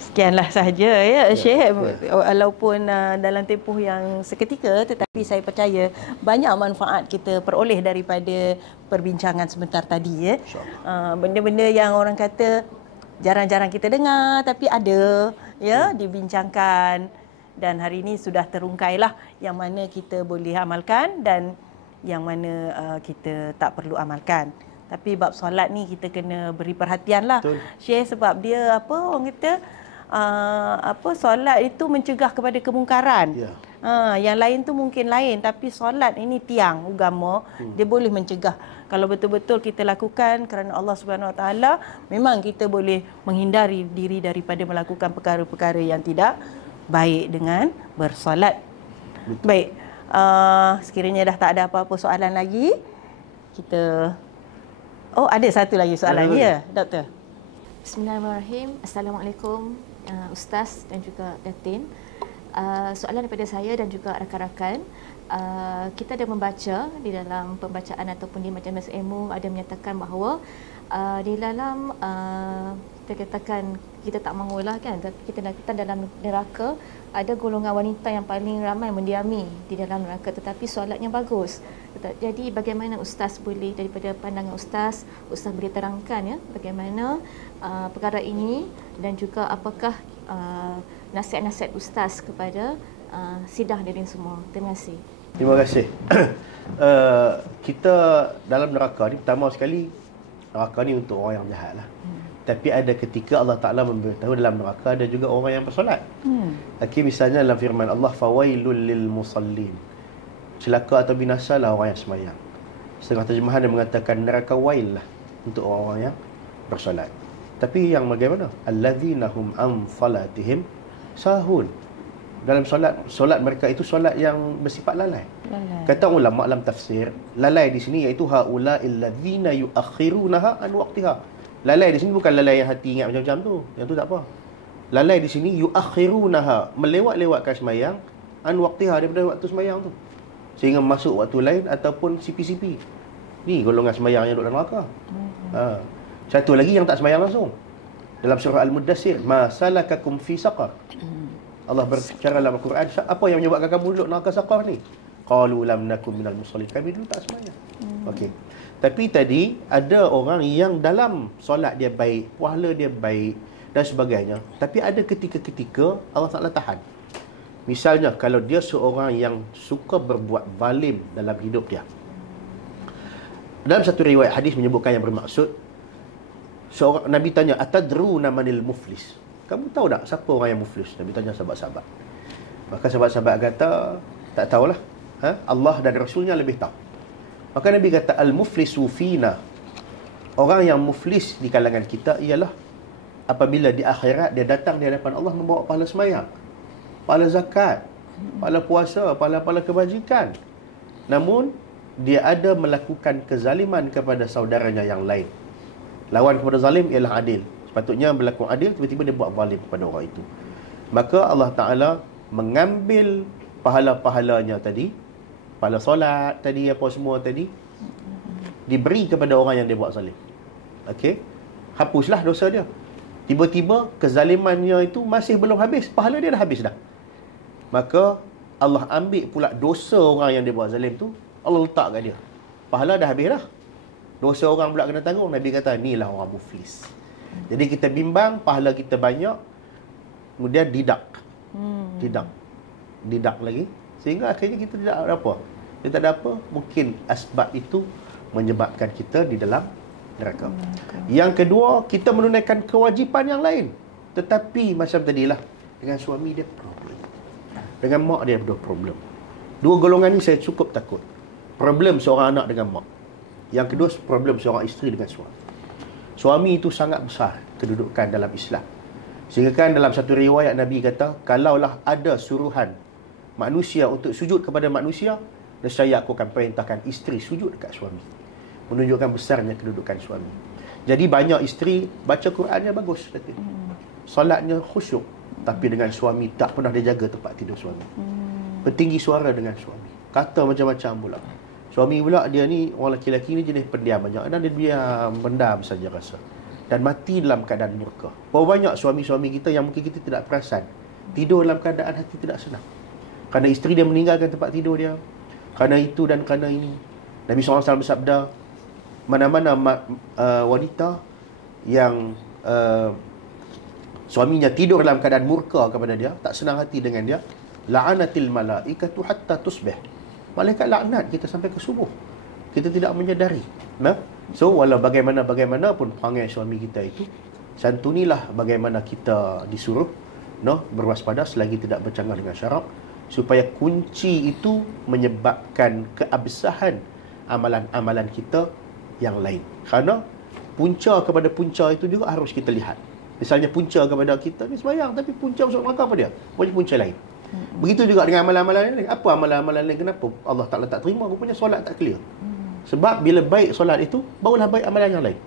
Sekianlah sahaja, ya, Syekh. Walaupun dalam tempoh yang seketika, tetapi saya percaya banyak manfaat kita peroleh daripada perbincangan sebentar tadi, ya. Benda-benda yang orang kata jarang-jarang kita dengar, tapi ada, ya, dibincangkan. Dan hari ini sudah terungkailah yang mana kita boleh amalkan dan yang mana kita tak perlu amalkan. Tapi bab solat ni kita kena beri perhatianlah, Syekh, sebab dia orang kata solat itu mencegah kepada kemungkaran. Yang lain tu mungkin lain, tapi solat ini tiang agama, dia boleh mencegah. Kalau betul-betul kita lakukan kerana Allah Subhanahu Wa Taala, memang kita boleh menghindari diri daripada melakukan perkara-perkara yang tidak baik dengan bersolat. Betul. Baik, sekiranya dah tak ada apa-apa soalan lagi, kita ada satu lagi soalan, ya, Doktor. Bismillahirrahmanirrahim. Assalamualaikum Ustaz dan juga Datin. Soalan daripada saya dan juga rakan-rakan. Kita ada membaca di dalam pembacaan ataupun di majlis ilmu ada menyatakan bahawa di dalam kita katakan kita tak mahulah kan, tapi kita dalam neraka ada golongan wanita yang paling ramai mendiami di dalam neraka, tetapi solatnya bagus. Jadi bagaimana Ustaz boleh, daripada pandangan Ustaz boleh terangkan, ya, bagaimana perkara ini dan juga apakah nasihat-nasihat Ustaz kepada sidang hadirin semua. Terima kasih. Terima kasih. Kita dalam neraka ni, pertama sekali neraka ni untuk orang yang jahat lah. Tapi ada ketika Allah Ta'ala memberitahu dalam neraka ada juga orang yang bersolat. Misalnya dalam firman Allah, fawailul lil musallin, celaka atau binasa lah orang yang semayang. Setengah terjemahan dia mengatakan neraka wail lah untuk orang-orang yang bersolat. Tapi yang bagaimana? Allazina hum an salatihim sahun. Dalam solat mereka itu solat yang bersifat lalai. Kata ulama dalam tafsir, lalai di sini iaitu haula illadzina yuakhirunaha an waqtiha. Lalai di sini bukan lalai yang hati ingat macam-macam tu. Yang tu tak apa. Lalai di sini yuakhirunaha, melewat-lewatkan sembahyang an waqtiha, daripada waktu sembahyang tu, sehingga masuk waktu lain ataupun CP-CP. Ni golongan sembahyang yang duduk dalam neraka. Satu lagi yang tak sembahyang langsung. Dalam surah Al-Muddassir, ma salakakum fi saqar. Allah berbicara dalam Al-Quran, apa yang menyebabkan kamu duduk neraka saqar ni? Qalu lam nakum minal musallin. Kami dulu tak sembahyang. Okey. Tapi tadi ada orang yang dalam solat dia baik, pahala dia baik dan sebagainya, tapi ada ketika-ketika Allah Ta'ala tahan. Misalnya kalau dia seorang yang suka berbuat zalim dalam hidup dia. Dalam satu riwayat hadis menyebutkan yang bermaksud, seorang Nabi tanya, atadruna manil muflis? Kamu tahu tak siapa orang yang muflis? Nabi tanya sahabat-sahabat. Maka sahabat-sahabat kata, tak tahulah. Allah dan Rasulnya lebih tahu. Maka Nabi kata, al-muflisu fina, orang yang muflis di kalangan kita ialah apabila di akhirat dia datang di hadapan Allah membawa pahala sembahyang, pahala zakat, pahala puasa, pahala-pahala kebajikan, namun dia ada melakukan kezaliman kepada saudaranya yang lain. Lawan kepada zalim ialah adil. Sepatutnya berlaku adil, tiba-tiba dia buat zalim kepada orang itu. Maka Allah Ta'ala mengambil pahala-pahalanya tadi, pahala solat tadi, apa semua tadi, diberi kepada orang yang dia buat zalim. Okey? Hapuslah dosa dia. Tiba-tiba kezalimannya itu masih belum habis, pahala dia dah habis dah. Maka Allah ambil pula dosa orang yang dia buat zalim tu, Allah letak kat dia. Pahala dah habis dah. Dosa orang pula kena tanggung. Nabi kata, inilah orang muflis. Jadi kita bimbang, pahala kita banyak, kemudian didak lagi, sehingga akhirnya kita tidak ada apa. Kita tak ada apa, mungkin asbab itu menyebabkan kita di dalam neraka. Yang kedua, kita menunaikan kewajipan yang lain. Tetapi macam tadilah, dengan suami dia problem, dengan mak dia ada problem. Dua golongan ni saya cukup takut. Problem seorang anak dengan mak. Yang kedua, problem seorang isteri dengan suami. Suami itu sangat besar kedudukan dalam Islam. Sehingga kan dalam satu riwayat Nabi kata, kalaulah ada suruhan manusia untuk sujud kepada manusia, nescaya aku akan perintahkan isteri sujud dekat suami. Menunjukkan besarnya kedudukan suami. Jadi banyak isteri baca Qurannya bagus, solatnya khusyuk, tapi dengan suami tak pernah dia jaga tempat tidur suami. Bertinggi suara dengan suami, kata macam-macam pula. Suami pula dia ni, orang lelaki-lelaki ni jenis pendiam banyak, dan dia diam, pendam saja rasa, dan mati dalam keadaan murka. Berapa banyak suami-suami kita yang mungkin kita tidak perasan, tidur dalam keadaan hati tidak senang, kerana isteri dia meninggalkan tempat tidur dia, kerana itu dan kerana ini. Nabi SAW bersabda, mana-mana wanita yang suaminya tidur dalam keadaan murka kepada dia, tak senang hati dengan dia, la'anatil malaikatu hatta tusbih. Malaikat laknat kita sampai ke subuh. Kita tidak menyadari. Nah, so walau bagaimana pun perangai suami kita itu, santunilah bagaimana kita disuruh, berwaspada selagi tidak bercanggah dengan syarak, supaya kunci itu menyebabkan keabsahan amalan-amalan kita yang lain. Kerana punca kepada punca itu juga harus kita lihat. Misalnya punca kepada kita ni sembahyang, tapi punca masuk neraka apa dia? Banyak punca lain. Begitu juga dengan amalan-amalan lain. Apa amalan-amalan lain? Kenapa Allah Ta'ala tak terima? Rupanya solat tak clear. Sebab bila baik solat itu, barulah baik amalan yang lain.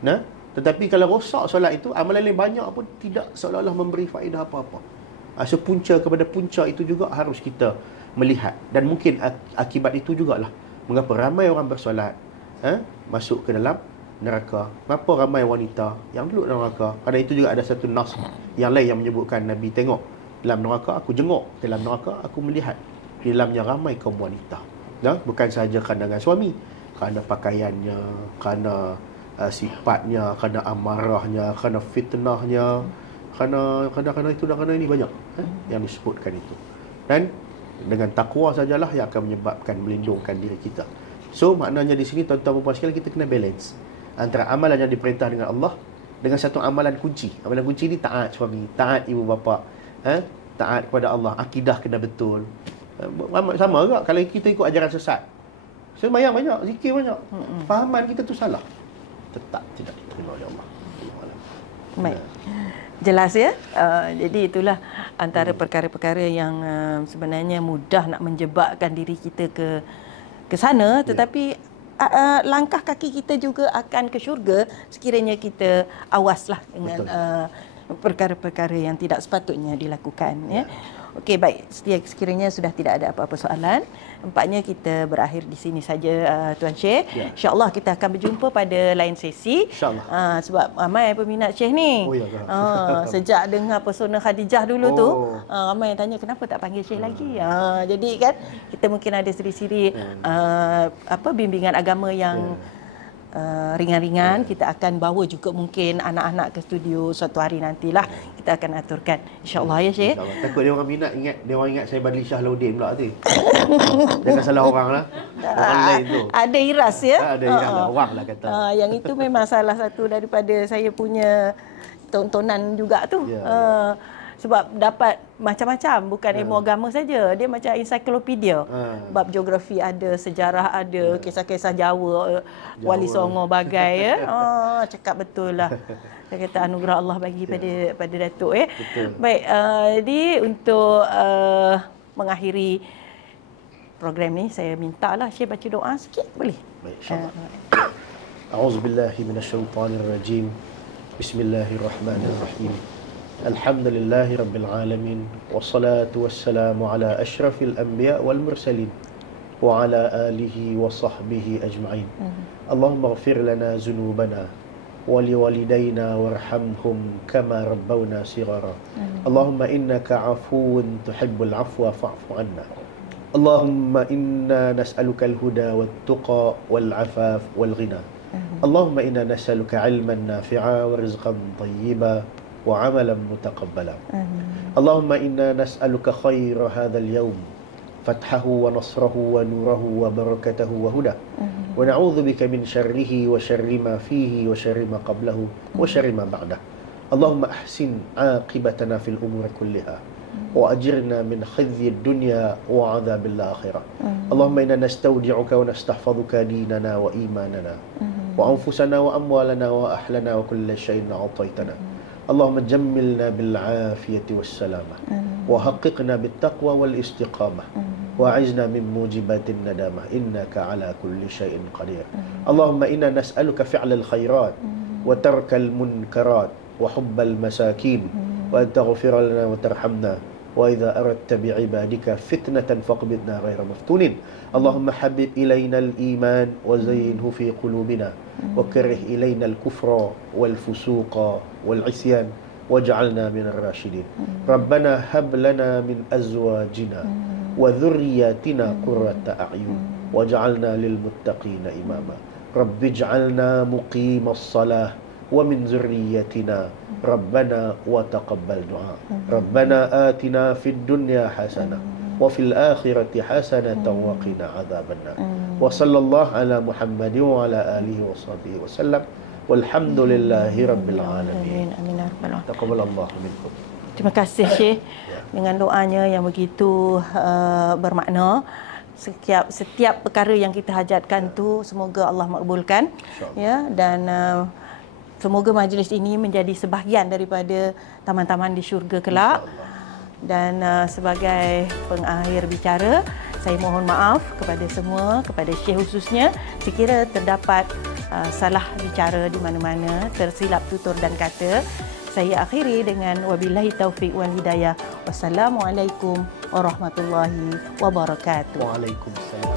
Nah, tetapi kalau rosak solat itu, amalan lain banyak pun tidak seolah-olah memberi faedah apa-apa. So punca kepada punca itu juga harus kita melihat. Dan mungkin akibat itu jugalah mengapa ramai orang bersolat masuk ke dalam neraka. Kenapa ramai wanita yang duduk dalam neraka? Kerana itu juga ada satu nas yang lain yang menyebutkan, Nabi tengok dalam neraka, aku jenguk dalam neraka, aku melihat di dalamnya ramai kaum wanita. Bukan sahaja kerana dengan suami, kerana pakaiannya, kerana sifatnya, kerana amarahnya, kerana fitnahnya, kerana itu dan kerana ini banyak yang disebutkan itu. Dan dengan takwa sajalah yang akan menyebabkan melindungkan diri kita. So maknanya di sini tuan-tuan dan puan sekalian, kita kena balance antara amalan yang diperintah dengan Allah dengan satu amalan kunci. Amalan kunci ni taat suami, taat ibu bapa, taat kepada Allah, akidah kena betul. Sama juga kalau kita ikut ajaran sesat, sembahyang banyak, zikir banyak, fahaman kita tu salah, tetap tidak diterima oleh Allah. Baik. Jelas ya. Jadi itulah antara perkara-perkara yang sebenarnya mudah nak menjebakkan diri kita ke sana, tetapi langkah kaki kita juga akan ke syurga sekiranya kita awaslah dengan perkara-perkara yang tidak sepatutnya dilakukan. Ya. Okey, baik. Sekiranya sudah tidak ada apa-apa soalan, nampaknya kita berakhir di sini saja, Tuan Syekh. Ya. InsyaAllah kita akan berjumpa pada lain sesi. InsyaAllah. Sebab ramai peminat Syekh ni. Oh, ya, sejak dengar persona Khadijah dulu tu, ramai yang tanya kenapa tak panggil Syekh lagi. Jadi kan kita mungkin ada siri-siri bimbingan agama yang ringan-ringan. Kita akan bawa juga mungkin anak-anak ke studio suatu hari nantilah. Kita akan aturkan, insya-Allah ya Syekh. Takut dia orang minat dia orang ingat saya Badli Shah Laudin pula tu. Jangan salah orang lah. Orang lain tu. Ada iras ya. Ada iras lah, orang lah kata. Yang itu memang salah satu daripada saya punya tontonan juga tu. Sebab dapat macam-macam, bukan ilmu agama saja. Dia macam ensiklopedia. Bab geografi ada, sejarah ada, kisah-kisah Jawa, Wali Songo bagai ya. Cakap betul lah. Saya kata anugerah Allah bagi pada Datuk ya. Baik, jadi untuk mengakhiri program ni, saya mintalah Syekh baca doa sikit boleh? Baik, insya-Allah. A'udzu billahi minasyaitonir rajim. Bismillahirrahmanirrahim. Alhamdulillahi rabbil alamin wassalatu wassalamu ala asyrafil anbiya wal mursalin wa ala alihi wa sahbihi ajma'in. Allahumma ighfir lana dzunubana wa liwalidayna warhamhum kama rabbawna shighara. Allahumma innaka 'afuwun tuhibbul 'afwa fa'fu 'anna. Allahumma inna nas'aluka al-huda wat-tuqa wal-'afaf wal-ghina. Allahumma inna nas'aluka 'ilman nafi'a wa rizqan thayyiba wa 'amalan mutaqabbala. Allahumma inna nas'aluka khaira hadzal yawm, fathahu wa nasrahu wa nurahu wa barakatahu wa huda. Wa na'udzu bika min syarrihi wa syarri ma fihi wa syarri ma qablahu wa syarri ma ba'dah. Allahumma ahsin 'aqibatana fil umuri kulliha wa ajirna min khizyi ad-dunya wa 'adzabil akhirah. Allahumma inna nastawdi'uka wa nastahfazuka dinana wa imanana wa anfusana wa amwalana wa ahlana wa kulla shay'in a'taytana. Allahumma jammilna bil 'afiyati was salamah wa haqqiqna bit taqwa wal istiqamah wa a'izna min mujibatin nadamah innaka 'ala kulli shay'in qadir. Allahumma inna nas'aluka fi'lal khairat wa tarkal munkarat wa hubbal masakin wa an taghfira lana wa tarhamna wa idza aradta bi'ibadika fitnatan faqbidna ghayra maftunin. Allahumma habib ilayna al-iman wa zayyinhu fi qulubina wa karrih ilayna al-kufra wal fusuqa wal isyan waj'alna min ar-rashidin. Rabbana hab lana min azwajina wa dhurriyyatina qurrata a'yun waj'alna lil muttaqina imama. Rabbi ij'alna muqimas salah wa min zurriyyatina Rabbana wa taqabbal du'a. Rabbana atina fid dunya hasanah wa fil akhirati hasanatan wa qina adzabannar. Wa sallallahu ala Muhammadin wa ala alihi wa sahbihi wa sallam. Walhamdulillahi rabbil alamin. Amin ya rabbal alamin. Taqabbalallahu minkum. Terima kasih Syekh dengan doanya yang begitu bermakna. Setiap perkara yang kita hajatkan tu semoga Allah makbulkan, ya, dan semoga majlis ini menjadi sebahagian daripada taman-taman di syurga kelak. Dan sebagai pengakhir bicara, saya mohon maaf kepada semua, kepada Syekh khususnya, sekira terdapat salah bicara di mana-mana, tersilap tutur dan kata. Saya akhiri dengan wabillahi taufiq wal hidayah. Wassalamualaikum warahmatullahi wabarakatuh. Waalaikumsalam.